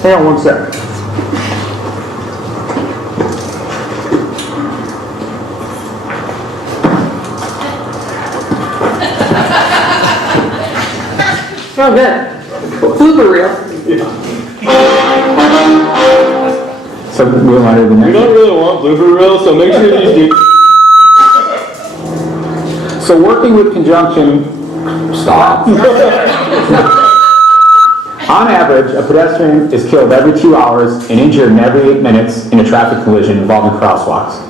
Hang on 1 second. Oh, good. Blooper reel. So we want to do the next. We don't really want blooper reels, so make sure you do. So working with conjunction, stop. On average, a pedestrian is killed every 2 hours and injured in every 8 minutes in a traffic collision involving crosswalks.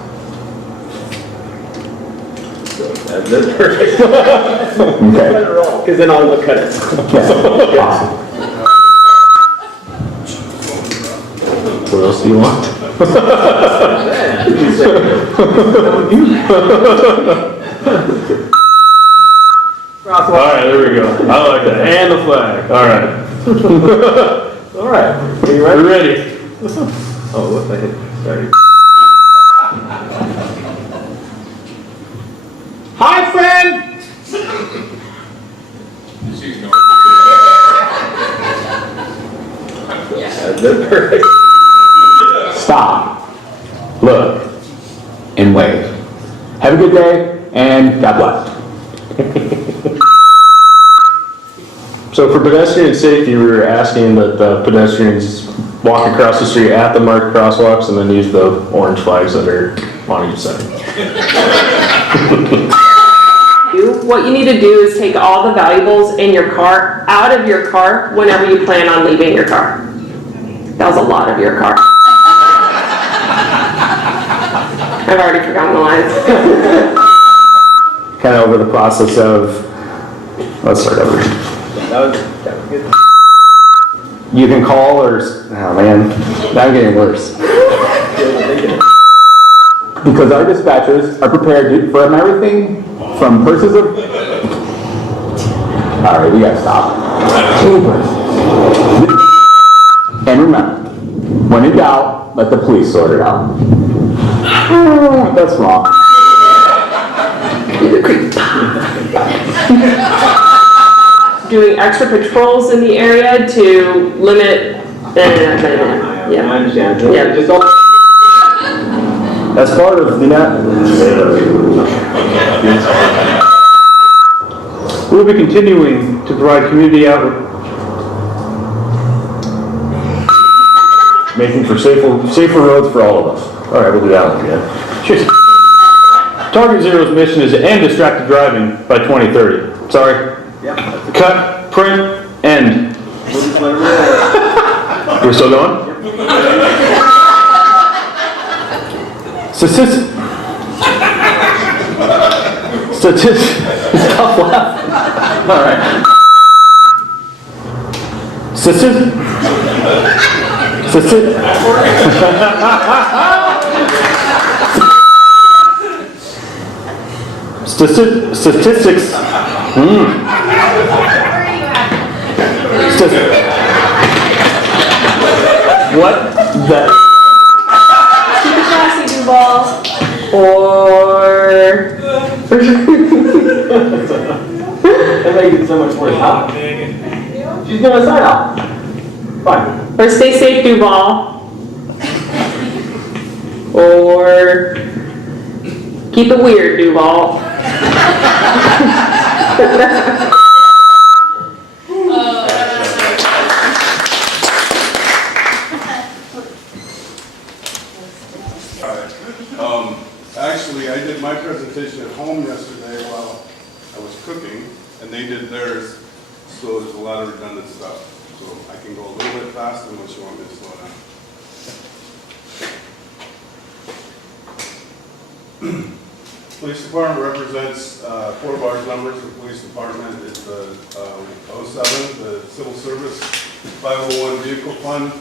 That's perfect. Okay. Because then I'll look at it. Okay. Awesome. What else do you want? All right, there we go. I like that. And the flag. All right. All right. Are you We're ready? ready. Oh, what the heck? Sorry. Hi, friend. That's perfect. Stop. Look. And wave. Have a good day. and God bless. So for pedestrian safety, we were asking that the pedestrians walk across the street at the marked crosswalks and then use the orange flags that are on each side. What you need to do is take all the valuables in your car out of your car whenever you plan on leaving your car. That was a lot of your car. I've already forgotten the lines. Kind of over the process of, let's start over. That was good. You can call or, oh man, now I'm getting worse. Because our dispatchers are prepared from everything from purses of, all right, we gotta stop. And remember, when in doubt, let the police sort it out. That's wrong. You're the creep. Doing extra patrols in the area to limit, yeah. I understand. Yeah. Just don't. As part of the We'll be continuing to provide community outreach, making for safer roads for all of us. All right, we'll do that one again. Cheers. Target Zero's mission is to end distracted driving by 2030. Sorry. Yep. Cut, print, end. We're still going? Statistics. It's tough laugh. All right. Statistics. What the? Keep it classy, Duvall. Or... That makes it so much worse, huh? She's gonna sign off. Fine. Or stay safe, Duvall. Or keep it weird, Duvall. Actually, I did my presentation at home yesterday while I was cooking, and they did theirs, so there's a lot of redundant stuff. So I can go a little bit faster unless you want me to slow down. Police Department represents 4 large numbers. The Police Department is the 07, the Civil Service 501 Vehicle Fund,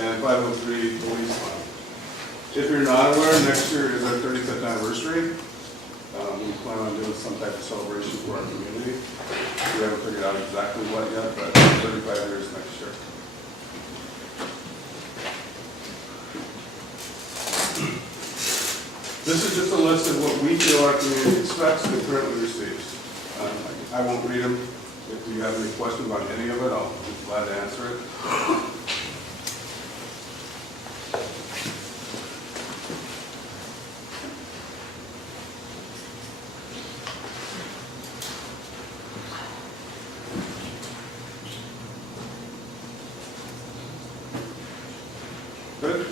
and 503 Police Fund. If you're not aware, next year is our 35th anniversary. We plan on doing some type of celebration for our community. We haven't figured out exactly what yet, but 35 years next year. This is just a list of what we feel our community expects and currently receives. I won't read them. If you have any questions on any of it, I'll be glad to answer it. Good.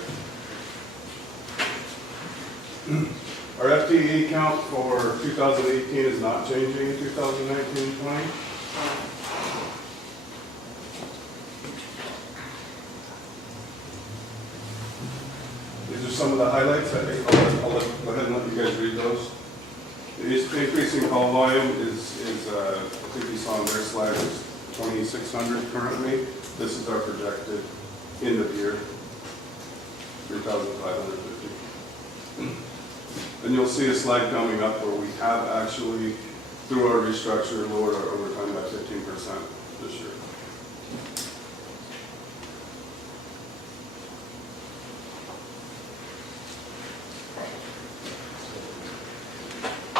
Our FTE count for 2018 is not changing in 2019-20. These are some of the highlights. I'll go ahead and let you guys read those. The increase in call volume is I think you saw on their slide, is 2,600 currently. This is our projected end of year, 3,550. And you'll see a slide coming up where we have actually, through our restructure, lowered our overtime by 15% this year.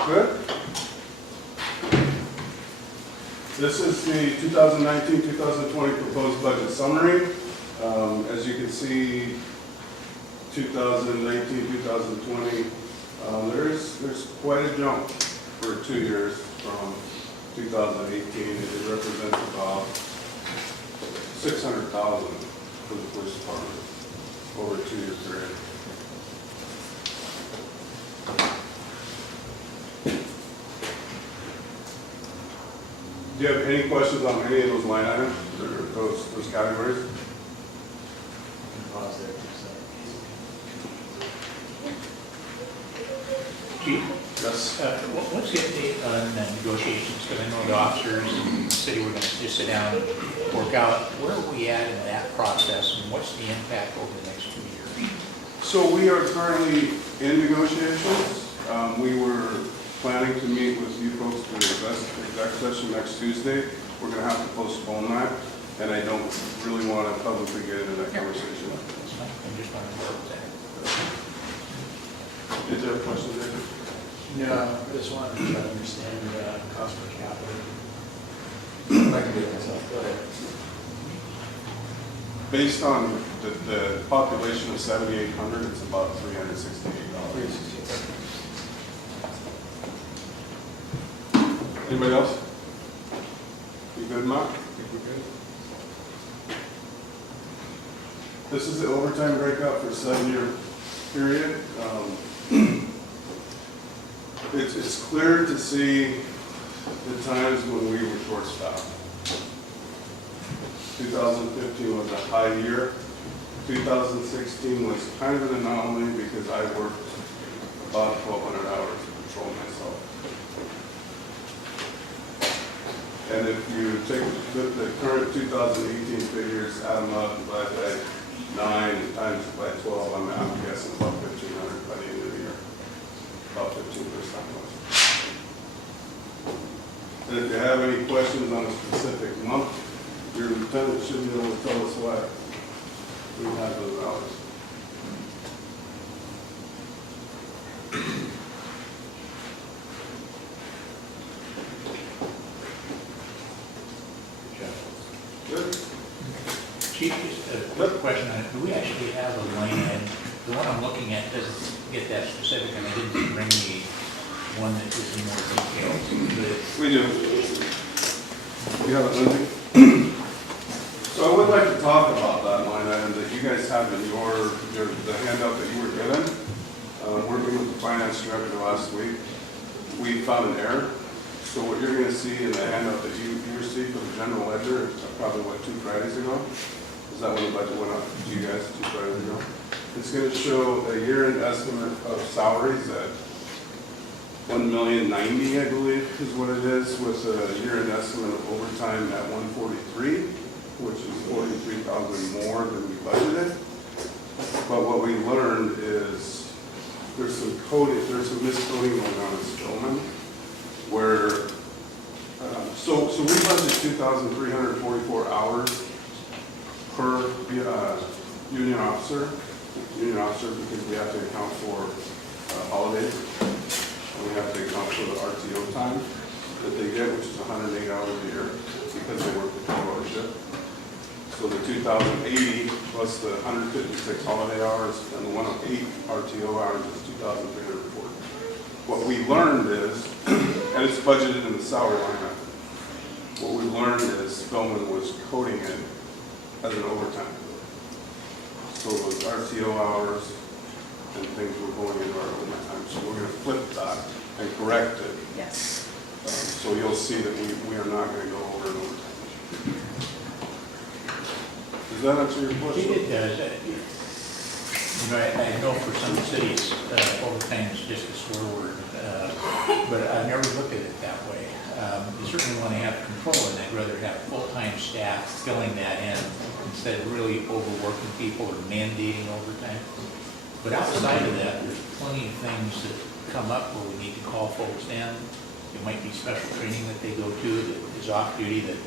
Good. This is the 2019-2020 proposed budget summary. As you can see, 2019-2020, there's quite a jump. for 2 years from 2018. It represents about $600,000 for the police department over a 2-year period. Do you have any questions on any of those line items, or those categories? Chief, Yes. what's the update on negotiations? Because I know the officers and the city were going to just sit down and work out. Where are we at in that process, and what's the impact over the next 2 years? So we are currently in negotiations. We were planning to meet with you folks for the exec session next Tuesday. We're going to have to postpone that, and I don't really want to publicly get into that conversation. That's fine. I'm just wondering where it's at. Is there a question there? No, I just wanted to try to understand cost per capita. I can do it myself, go ahead. Based on the population of 7,800, it's about $368. Anybody else? You good, Mark? Think we're good? This is the overtime breakout for a 7-year period. It's clear to see the times when we were short-staffed. 2015 was a high year. 2016 was kind of an anomaly because I worked about 1,200 hours to patrol myself. And if you take the current 2018 figures, add them up, divide by 9 times by 12, I'm guessing about 1,500 by the end of the year. About 15% less. And if you have any questions on a specific month, your lieutenant should be able to tell us why we have those hours. Good. Chief, just a quick question on it. Do we actually have a line item? The one I'm looking at doesn't get that specific, and I didn't bring the one that is in more detail. We do. You have it, Lindsay? So I would like to talk about that line item that you guys have in the handout that you were given. Working with the finance director last week, we found an error. So what you're going to see in the handout that you received for the general ledger, probably 2 Fridays ago, is that when the budget went up to you guys 2 Fridays ago? It's going to show a year-end estimate of salaries at $1,090,000, I believe, is what it is, with a year-end estimate of overtime at $143,000, which is $43,000 more than we budgeted. But what we learned is there's some miscoding going on in Spillman, where so we budget 2,344 hours per union officer because we have to account for holidays. We have to account for the RTO time that they get, which is 108 hours a year because they work the 12-hour shift. So the 2,080 plus the 156 holiday hours and the 108 RTO hours is 2,340. What we learned is, and it's budgeted in the salary line item, what we learned is Spillman was coding it as an overtime. So it was RTO hours and things were going into our overtime. So we're going to flip that and correct it. Yes. So you'll see that we are not going to go over an overtime. Does that answer your question? It does. You know, I know for some cities, overtime is just a swear word, but I've never looked at it that way. You certainly want to have control, and I'd rather have full-time staff filling that in instead of really overworking people or mandating overtime. But outside of that, there's plenty of things that come up where we need to call folks in. It might be special training that they go to that is off duty that,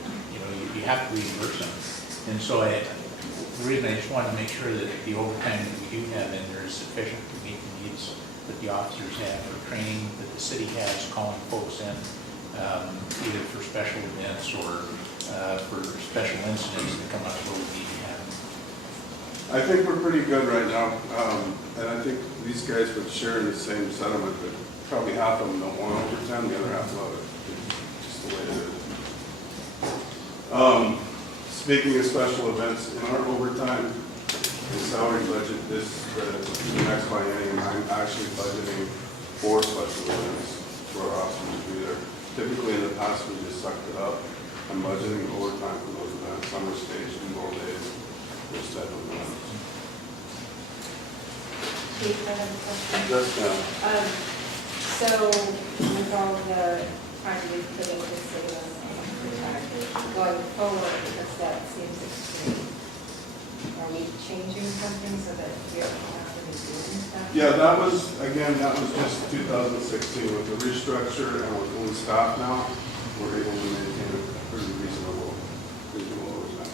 you have to reimburse them. And so the reason I just wanted to make sure that the overtime that we do have in there is sufficient to meet the needs that the officers have for training, that the city has calling folks in, either for special events or for special incidents that come up where we need to have them. I think we're pretty good right now, and I think these guys would share in the same sentiment that probably half of them don't want overtime, the other half love it. It's just the way it is. Speaking of special events, in our overtime and salary budget, the next biennium, I'm actually budgeting 4 special events for our officers to be there. Typically in the past, we just sucked it up. I'm budgeting overtime for those events, summer stage, Duvall days, those type of events. Chief, I have a question. Just now. So with all the time you've put into city going forward, because that seems extreme, are we changing something so that you don't have to be doing stuff? Yeah, that was just 2016 with the restructure and with only staff now, we're able to maintain a pretty reasonable overtime.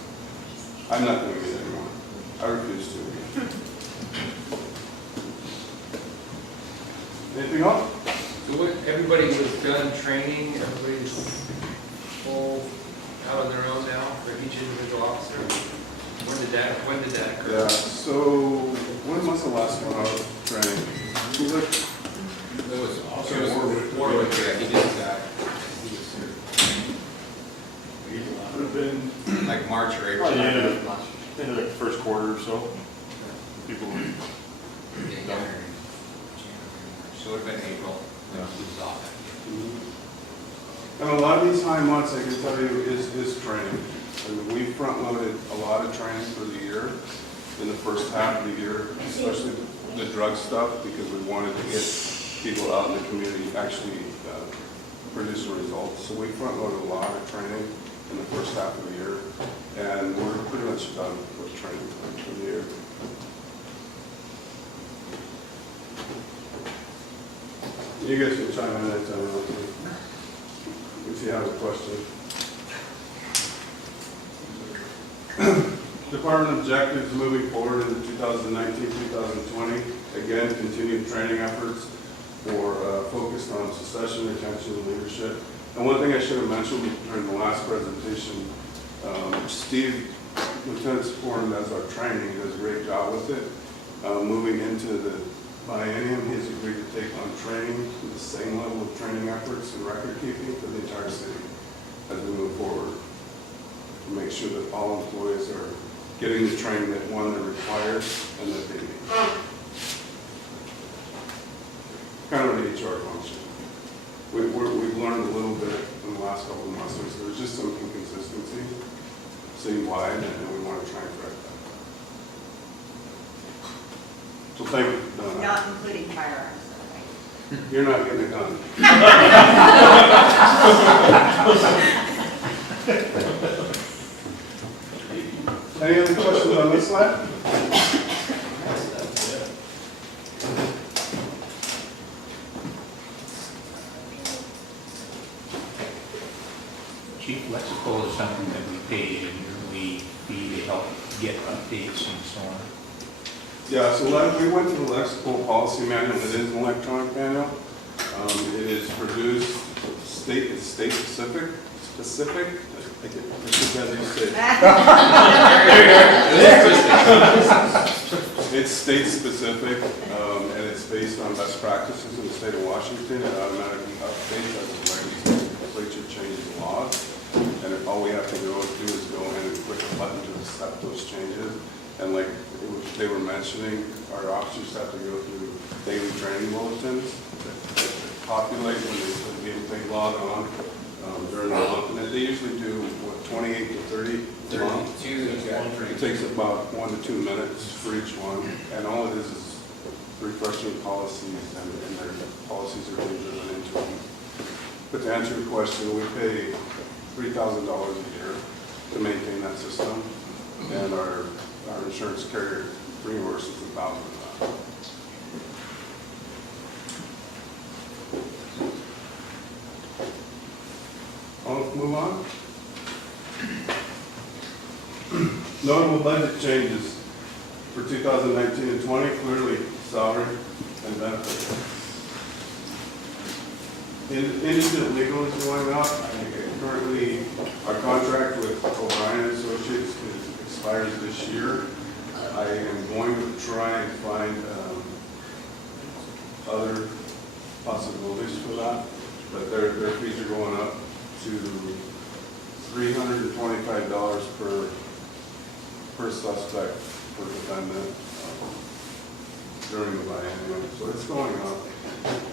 I'm not doing it anymore. I refuse to. Anything else? So what, everybody was done training, everybody's full out on their own now for each individual officer? When did that occur? Yeah, so when was the last one I was training? It was Warwick, yeah, he did that. Would have been Like March or April. probably end of the first quarter or so. People were January. So it would have been April when he was off. And a lot of these high months, I can tell you, is training. I mean, we front-loaded a lot of training for the year, in the first half of the year, especially the drug stuff, because we wanted to get people out in the community actually producing results. So we front-loaded a lot of training in the first half of the year, and we're pretty much done with training for the year. You guys can chime in anytime if you have a question. Department objectives moving forward into 2019-2020. Again, continued training efforts for focused on succession, retention, and leadership. And one thing I should have mentioned during the last presentation, Steve, Lieutenant Foreman, does our training, does a great job with it. Moving into the biennium, he's agreed to take on training with the same level of training efforts and record keeping for the entire city as we move forward. To make sure that all employees are getting the training that one, they're required and that they need. Kind of an HR function. We've learned a little bit in the last couple of months. There's just some inconsistency citywide, and we want to try and correct that. So thank you. Not including firearms. You're not getting it done. Any other questions on this slide? Chief, lexical is something that we pay a yearly fee to help get updates and so on. Yeah, so we went to the lexical policy manual. It is an electronic manual. It is produced it's state specific. I think it's state specific, and it's based on best practices in the state of Washington. It automatically updates as the legislature changes the laws. And all we have to do is go in and click a button to accept those changes. And like they were mentioning, our officers have to go through daily training bulletins that populate when they log on during the month. And they usually do, 28 to 30 a month. It takes about 1 to 2 minutes for each one. And all it is refreshing policies, and their policies are being driven into them. But to answer your question, we pay $3,000 a year to maintain that system. And our insurance carrier reimburses $1,000 of that. I'll move on. Notable budget changes for 2019 and 20, clearly salary and benefits. Indigent legal is going up. Currently, our contract with O'Brien Associates expires this year. I am going to try and find other possibilities for that, but their fees are going up to $325 per suspect per defendant during the biennial, so it's going up.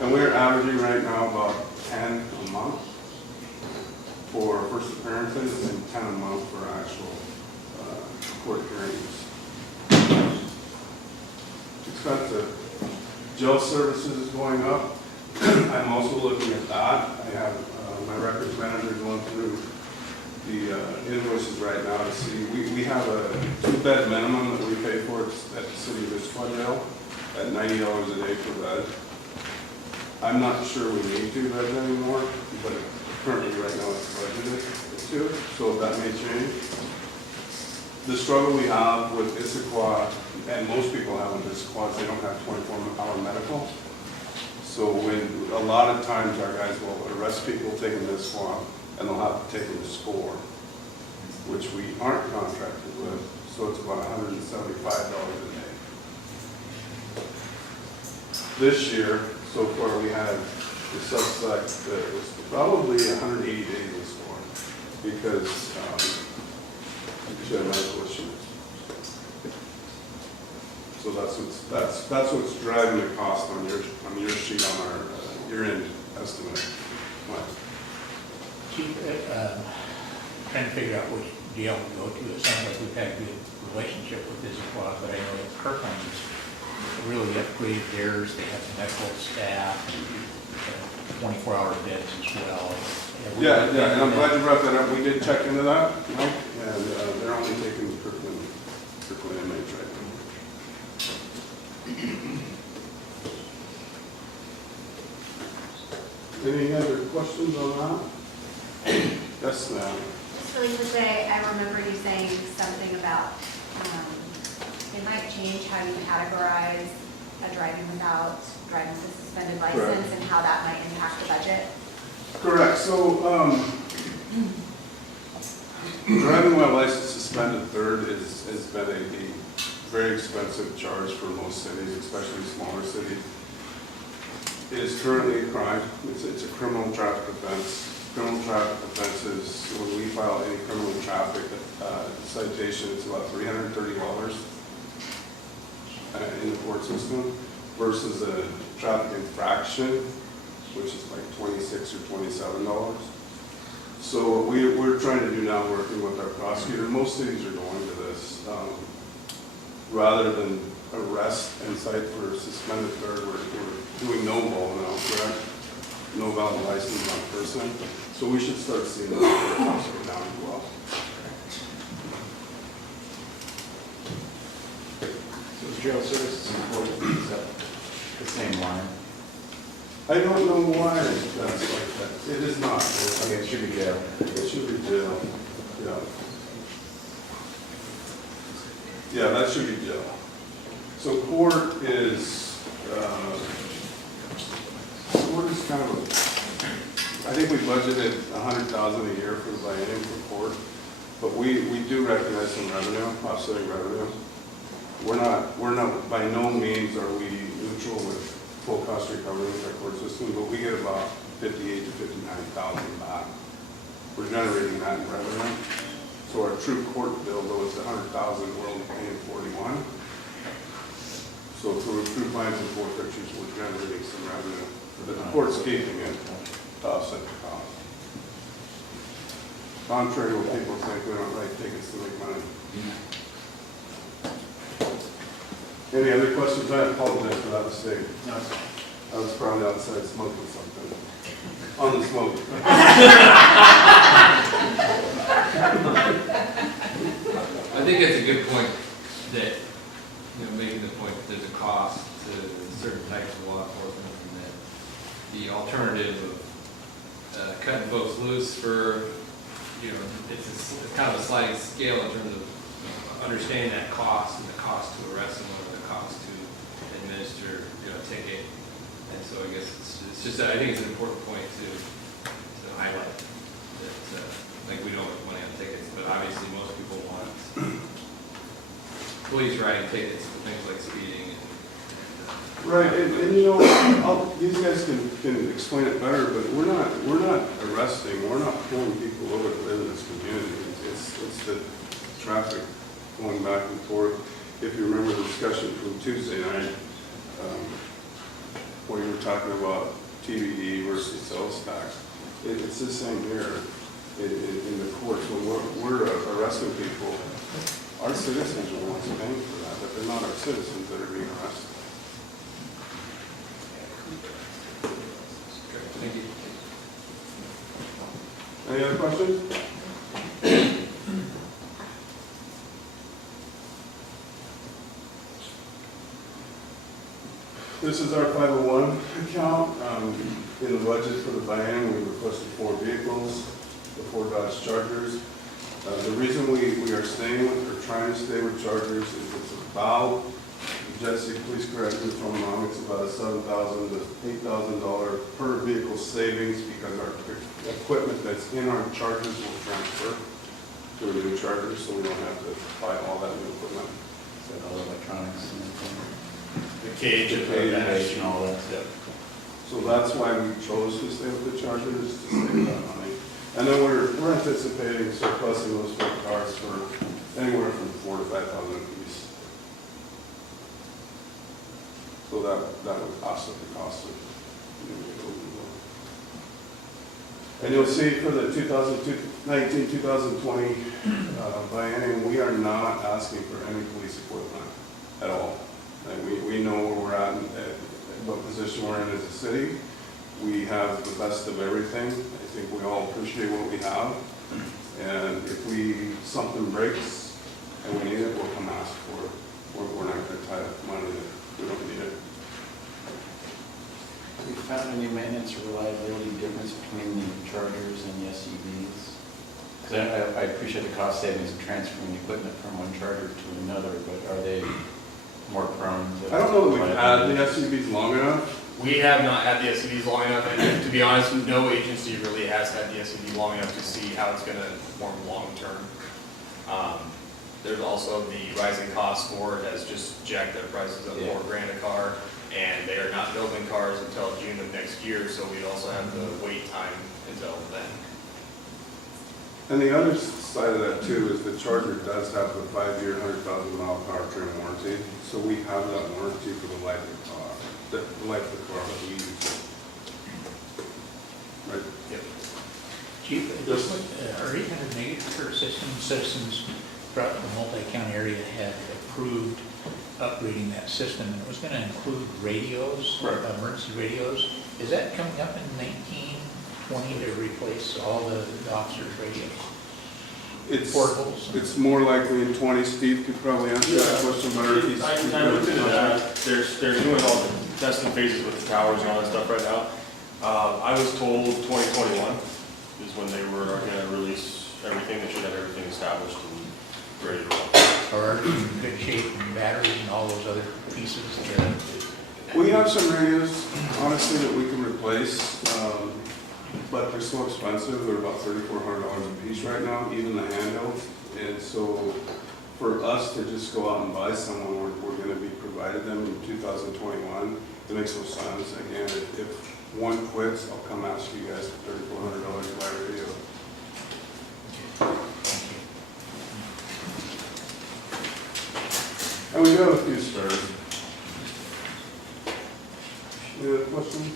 And we're averaging right now about 10 a month for first appearances and 10 a month for actual court hearings. Expensive. Jail services is going up. I'm also looking at that. I have my records manager going through the invoices right now to see. We have a 2-bed minimum that we pay for at the city of Issaquah jail at $90 a day per bed. I'm not sure we need 2 beds anymore, but currently right now it's budgeted to, so that may change. The struggle we have with Issaquah, and most people have with Issaquah, is they don't have 24-hour medical. So when a lot of times our guys will arrest people taking this Issaquah, and they'll have to take them to SCORE, which we aren't contracted with. So it's about $175 a day. This year, so far, we had the suspect that was probably 180 days in SCORE because she had medical issues. So that's what's driving the cost on your sheet on our year-end estimate. Chief, trying to figure out which jail to go to. It sounds like we've had a good relationship with this squad, but I know that Kirkland's really upgraded theirs. They have medical staff, 24-hour beds as well. Yeah, and I'm glad you brought that up. We did check into that, Mike, and they're only taking Kirkland inmates right now. Any other questions on that? Yes, ma'am. Just really quickly, I remember you saying something about it might change how you categorize a driving with a suspended license. Correct. And how that might impact the budget. Correct. So, driving while license suspended third has been a very expensive charge for most cities, especially smaller cities. It is currently a crime. It's a criminal traffic offense. Criminal traffic offenses, when we file any criminal traffic citation, it's about $330 in the court system versus a traffic infraction, which is like $26 or $27. So what we're trying to do now, working with our prosecutor, most cities are going to this. Rather than arrest and cite for suspended third, we're doing no ball now, correct? No valid license on person. So we should start seeing that go down as well. So jail services important, is that the same line? I don't know why that's like that. It is not. Okay, it should be jail. It should be jail. Yeah. Yeah, that should be jail. So court is kind of I think we budgeted $100,000 a year for the biennium for court, but we do recognize some revenue, offsetting revenue. We're not by no means are we neutral with full cost recovery with our court system, but we get about $58,000 to $59,000 back. We're generating that in revenue. So our true court bill, though it's $100,000, we're only paying $41,000. So through fines and forfeitures, we're generating some revenue, but the court's keeping it to offset the cost. Contrary to what people think, we don't write tickets to make money. Any other questions? I apologize for that mistake. No. I was probably outside smoking something. On the smoke. I think it's a good point that, making the point that there's a cost to certain types of law enforcement, and that the alternative of cutting folks loose for, it's kind of a sliding scale in terms of understanding that cost and the cost to arrest someone and the cost to administer, a ticket. And so I guess it's just, I think it's an important point to highlight that, we don't make money on tickets, but obviously most people want police writing tickets for things like speeding and Right, and you know, these guys can explain it better, but we're not arresting, we're not pulling people over to live in this community. It's the traffic going back and forth. If you remember the discussion from Tuesday night, where you were talking about TBD versus sales tax, it's the same here in the courts. When we're arresting people, our citizens are the ones paying for that, but they're not our citizens that are being arrested. Thank you. Any other questions? This is our 501 account. In the budget for the biennium, we requested 4 vehicles, the 4 Dodge Chargers. The reason we are staying with, or trying to stay with Chargers, is it's about, Jesse, please correct me if I'm wrong, it's about a $7,000 to $8,000 per vehicle savings, because our equipment that's in our Chargers will transfer to a new Charger, so we don't have to buy all that new equipment. So all electronics and everything. The cage and The the dash. And all that stuff. So that's why we chose to stay with the Chargers, to save that money. And then we're anticipating surplusing those 4 cars for anywhere from $4,000 to $5,000 a piece. So that would offset the cost of new vehicles. And you'll see for the 2019-2020 biennium, we are not asking for any police equipment at all. And we know where we're at and what position we're in as a city. We have the best of everything. I think we all appreciate what we have. And if something breaks and we need it, we'll come ask for it. We're not going to tie up money that we don't need it. Have you found any maintenance or reliability difference between the Chargers and the SUVs? Because I appreciate the cost savings of transferring equipment from one Charger to another, but are they more prone to? I don't know that we've had the SUVs long enough. We have not had the SUVs long enough, and to be honest, no agency really has had the SUV long enough to see how it's gonna perform long-term. There's also the rising cost. Ford has just jacked their prices up $4,000 a car, and they are not building cars until June of next year, so we also have the wait time until then. And the other side of that too is the Charger does have the 5-year, 100,000-mile powertrain warranty, so we have that warranty for the life of the car, the life of the car that we use. Right? Yep. Chief, our 800 megahertz system, citizens throughout the multi-county area had approved upgrading that system, and it was going to include radios, emergency radios. Is that coming up in 1920 to replace all the officers' radios? Portables? It's more likely in 20. Steve could probably answer that question better. I looked into that. They're doing all the testing phases with the towers and all that stuff right now. I was told 2021 is when they were going to release everything. They should have everything established and ready to roll. Or are you in good shape and batteries and all those other pieces? We have some radios, honestly, that we can replace, but they're so expensive. They're about $3,400 a piece right now, even the handhelds. And so for us to just go out and buy someone, we're going to be provided them in 2021. It makes no sense. Again, if one quits, I'll come ask you guys for $3,400 to buy a radio. And we do have a few spares. Any other questions?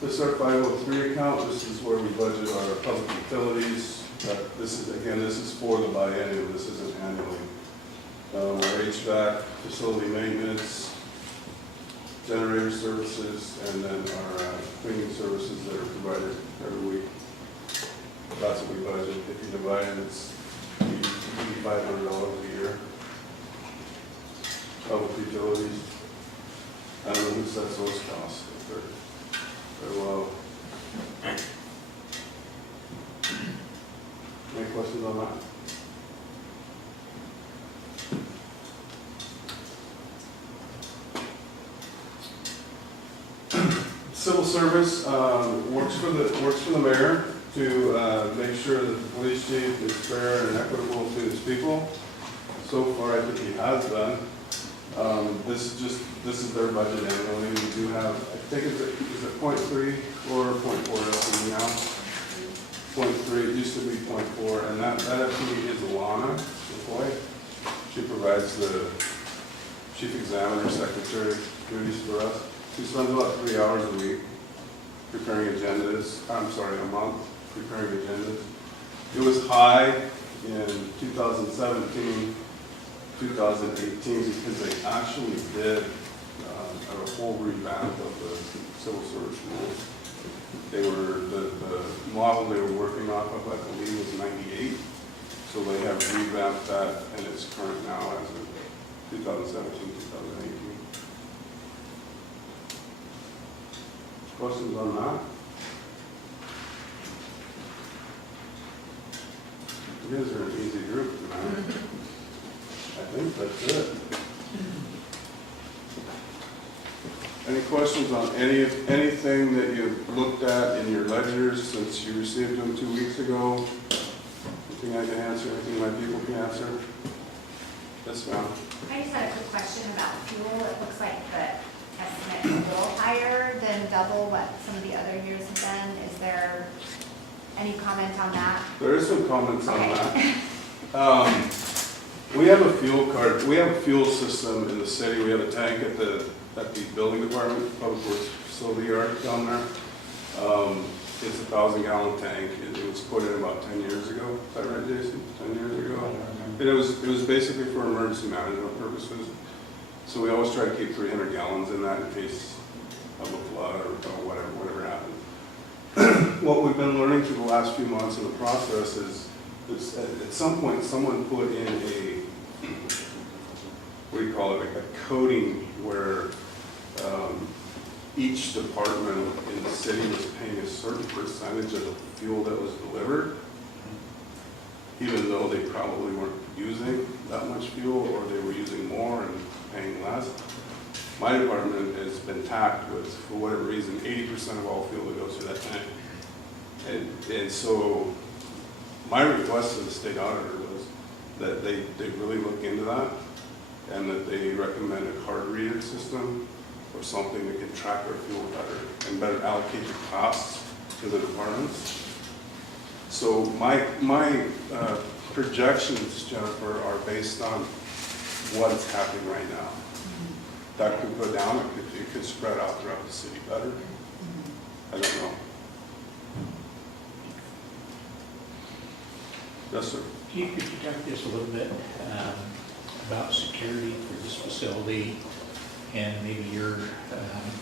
This is our 503 account. This is where we budget our public utilities. This is for the biennial. This isn't annually. Our HVAC, facility maintenance, generator services, and then our cleaning services that are provided every week. That's what we budget. If you divide it, it's $500 a year. Public utilities. I don't know who sets those costs. They're low. Any questions on that? Civil service works for the mayor to make sure that the police chief is fair and equitable to his people. So far, I think he has done. This is their budget annually. We do have, I think is it 0.3 or 0.4 FTE now? 0.3, it used to be 0.4, and that FTE is Alana McCoy. She provides the chief examiner secretary duties for us. She spends about 3 hours a week preparing agendas, a month preparing agendas. It was high in 2017, 2018, because they actually did a whole revamp of the civil service rules. They were, the model they were working off of, I believe, was 98. So they have revamped that, and it's current now as of 2017, 2018. Questions on that? You guys are an easy group tonight. I think that's it. Any questions on anything that you've looked at in your ledgers since you received them 2 weeks ago? Anything I can answer, anything my people can answer? Yes, ma'am. I just had a quick question about fuel. It looks like the estimate is a little higher than double what some of the other years have been. Is there any comment on that? There is some comments on that. We have a fuel card. We have a fuel system in the city. We have a tank at the building department, public works facility yard down there. It's a 1,000-gallon tank. It was put in about 10 years ago. Is that right, Jason? 10 years ago. And it was basically for emergency management purposes. So we always try to keep 300 gallons in that in case of a flood or whatever happens. What we've been learning through the last few months in the process is at some point someone put in what do you call it, a coding where each department in the city was paying a certain percentage of the fuel that was delivered, even though they probably weren't using that much fuel or they were using more and paying less. My department has been tapped with, for whatever reason, 80% of all fuel that goes through that tank. And so my request to the state auditor was that they really look into that and that they recommend a card reader system or something that can track our fuel better and better allocate the costs to the departments. So my projections, Jennifer, are based on what's happening right now. That could go down, it could spread out throughout the city better. I don't know. Yes, sir. Chief, could you talk just a little bit about security for this facility and maybe your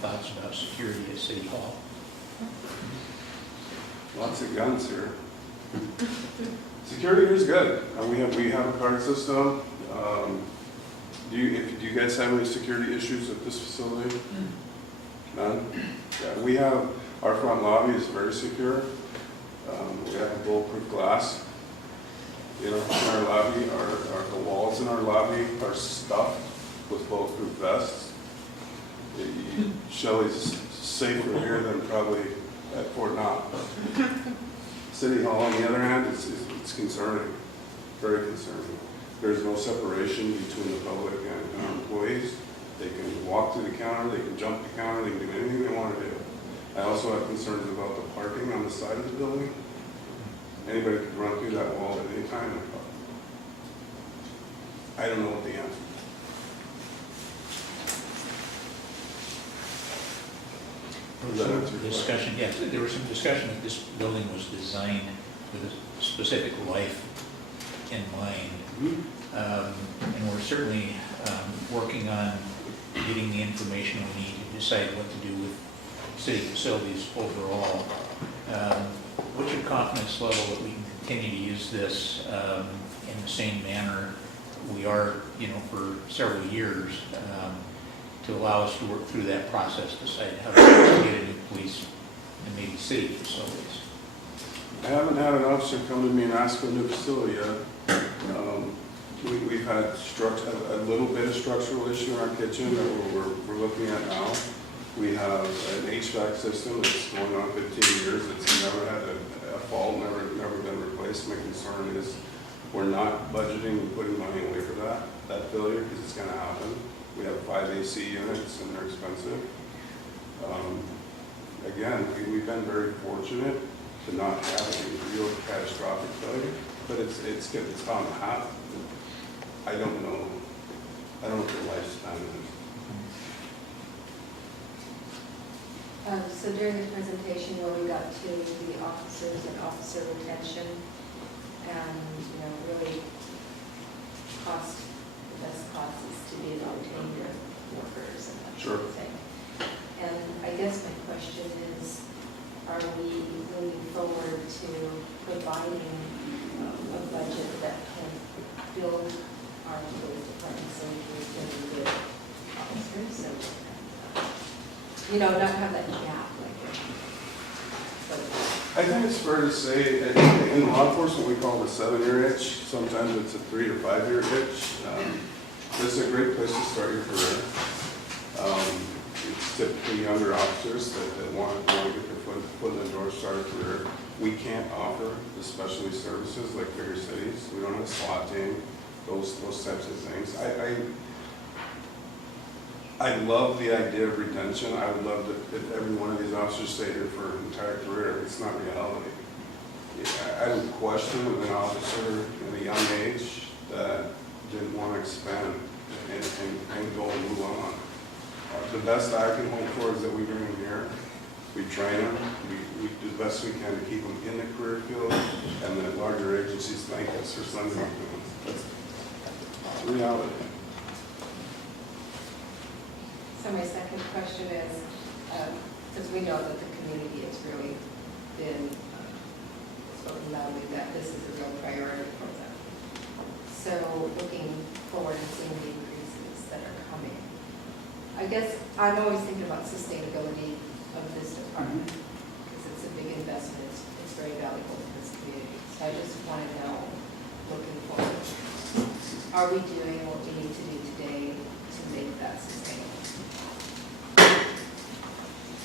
thoughts about security at City Hall? Lots of guns here. Security is good. We have a card system. Do you guys have any security issues at this facility? None? Yeah, we have, our front lobby is very secure. We have bulletproof glass. You know, in our lobby, the walls in our lobby are stuffed with bulletproof vests. Shelley's safer here than probably at Fort Knox. City Hall, on the other hand, it's concerning, very concerning. There's no separation between the public and our employees. They can walk through the counter, they can jump the counter, they can do anything they want to do. I also have concerns about the parking on the side of the building. Anybody could run through that wall at any time. I don't know what the answer is. Discussion, yes, there was some discussion that this building was designed with a specific life in mind. And we're certainly working on getting the information we need to decide what to do with city facilities overall. What's your confidence level that we can continue to use this in the same manner we are, for several years, to allow us to work through that process, decide how to get a new police and maybe city facilities? I haven't had an officer come to me and ask for a new facility yet. We've had a little bit of structural issue in our kitchen that we're looking at now. We have an HVAC system that's going on 15 years. It's never had a fault, never been replaced. My concern is we're not budgeting and putting money away for that failure, because it's going to happen. We have 5 AC units and they're expensive. Again, we've been very fortunate to not have a real catastrophic failure, but it's bound to happen. I don't know what the lifespan is. So during the presentation where we got to the officers and officer retention and, really the best cost is to be able to retain your workers and that sort of thing. And I guess my question is, are we moving forward to providing a budget that can build our police department so we can be good officers? So, not have that gap I think it's fair to say, in law enforcement, we call it a 7-year itch. Sometimes it's a 3 to 5-year itch. This is a great place to start your career. It's typically younger officers that want to get their foot in the door, start a career. We can't offer the specialty services like bigger cities. We don't have a SWAT team, those types of things. I love the idea of retention. I would love if every one of these officers stayed here for an entire career. It's not reality. I would question an officer at a young age that didn't want to expand and go and move on. The best I can hope for is that we bring them here, we train them, we do the best we can to keep them in the career field, and that larger agencies thank us for sending them to them. That's reality. So my second question is, because we know that the community has really been spoken loudly that this is a real priority for them. So looking forward and seeing the increases that are coming, I guess I'm always thinking about sustainability of this department because it's a big investment. It's very valuable to this community. So I just want to know, looking forward, are we doing what we need to do today to make that sustainable?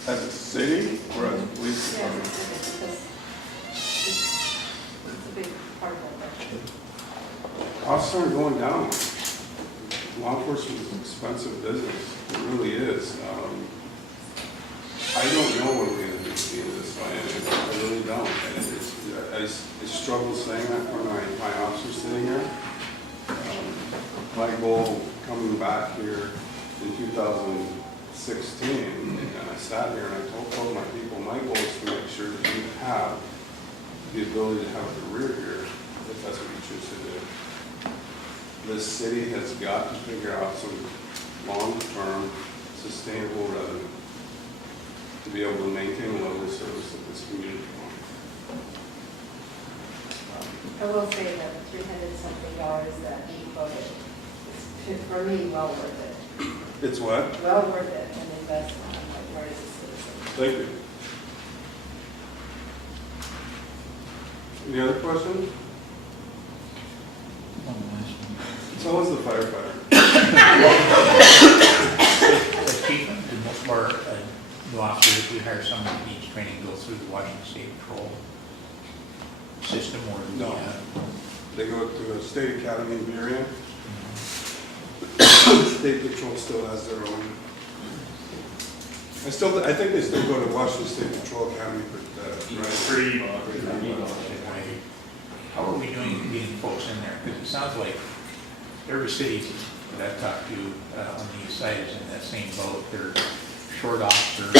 As a city or as a police department? Because it's a big part of our budget. Costs aren't going down. Law enforcement is an expensive business. It really is. I don't know what we're going to do at the end of this biennial. I really don't. And I struggle saying that for my officers sitting here. My goal coming back here in 2016, and I sat here and I told my people, my goal is to make sure that you have the ability to have a career here, if that's what you choose to do. This city has got to figure out some long-term, sustainable revenue to be able to maintain a level of service that this community wants. I will say that $300-something that you quoted is, for me, well worth it. It's what? Well worth it, an investment on my part as a citizen. Thank you. Any other questions? So is the firefighter. Chief, and most of our new officers, we hire someone who needs training, go through the Washington State Patrol system or the... No. They go to a state academy in Burien. State Patrol still has their own. I think they still go to Washington State Patrol Academy, but How are we doing getting folks in there? Because it sounds like every city that I've talked to on the east side is in that same boat. They're short officers,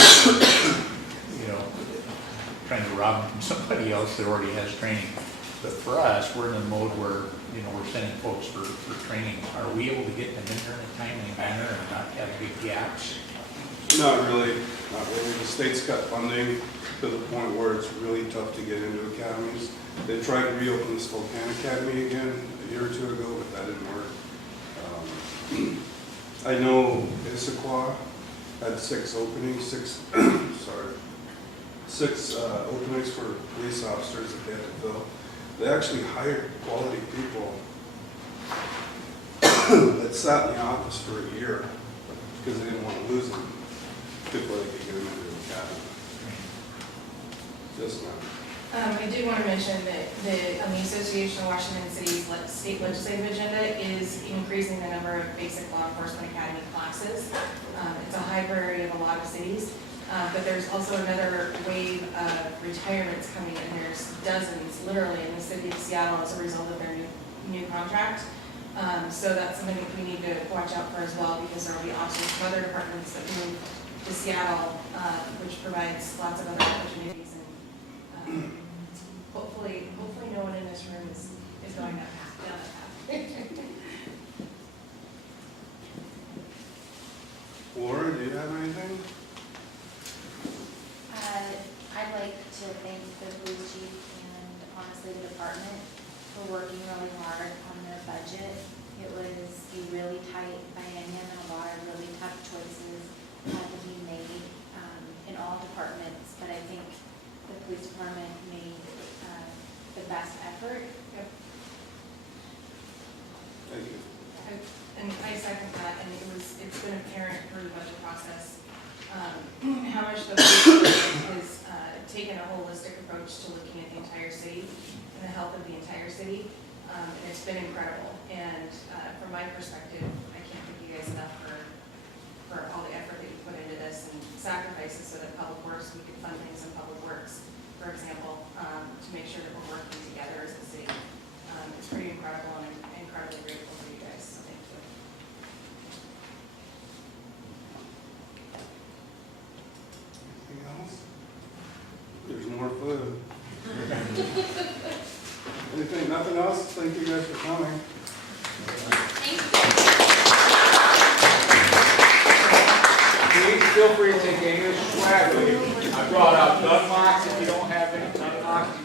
trying to rob them from somebody else that already has training. But for us, we're in a mode where, we're sending folks for training. Are we able to get them in there in a timely manner and not have big gaps? Not really. The state's cut funding to the point where it's really tough to get into academies. They tried to reopen the Spokane Academy again a year or two ago, but that didn't work. I know Issaquah had 6 openings, six openings for police officers that they had to fill. They actually hired quality people that sat in the office for a year because they didn't want to lose them before they could get them into the academy. Just now. I do want to mention that on the Association of Washington Cities state legislative agenda is increasing the number of basic law enforcement academy classes. It's a high priority of a lot of cities, but there's also another wave of retirements coming in. There's dozens, literally, in the city of Seattle as a result of their new contract. So that's something that we need to watch out for as well, because there will be officers from other departments that move to Seattle, which provides lots of other opportunities. And hopefully no one in this room is going down that path. Laura, do you have anything? I'd like to thank the police chief and honestly the department for working really hard on their budget. It was a really tight biennial and a lot of really tough choices had to be made in all departments, but I think the police department made the best effort. Yep. Thank you. And I second that, and it's been apparent through the budget process how much the police department has taken a holistic approach to looking at the entire city and the health of the entire city. And it's been incredible. And from my perspective, I can't thank you guys enough for all the effort that you put into this and sacrifices so that Public Works, we can fund things in Public Works, for example, to make sure that we're working together as a city. It's pretty incredible, and I'm incredibly grateful for you guys. So thank you. Anything else? There's more food. Anything, nothing else? Thank you guys for coming. Please feel free to take any of the swag with you. I brought out gun locks if you don't have any gun locks.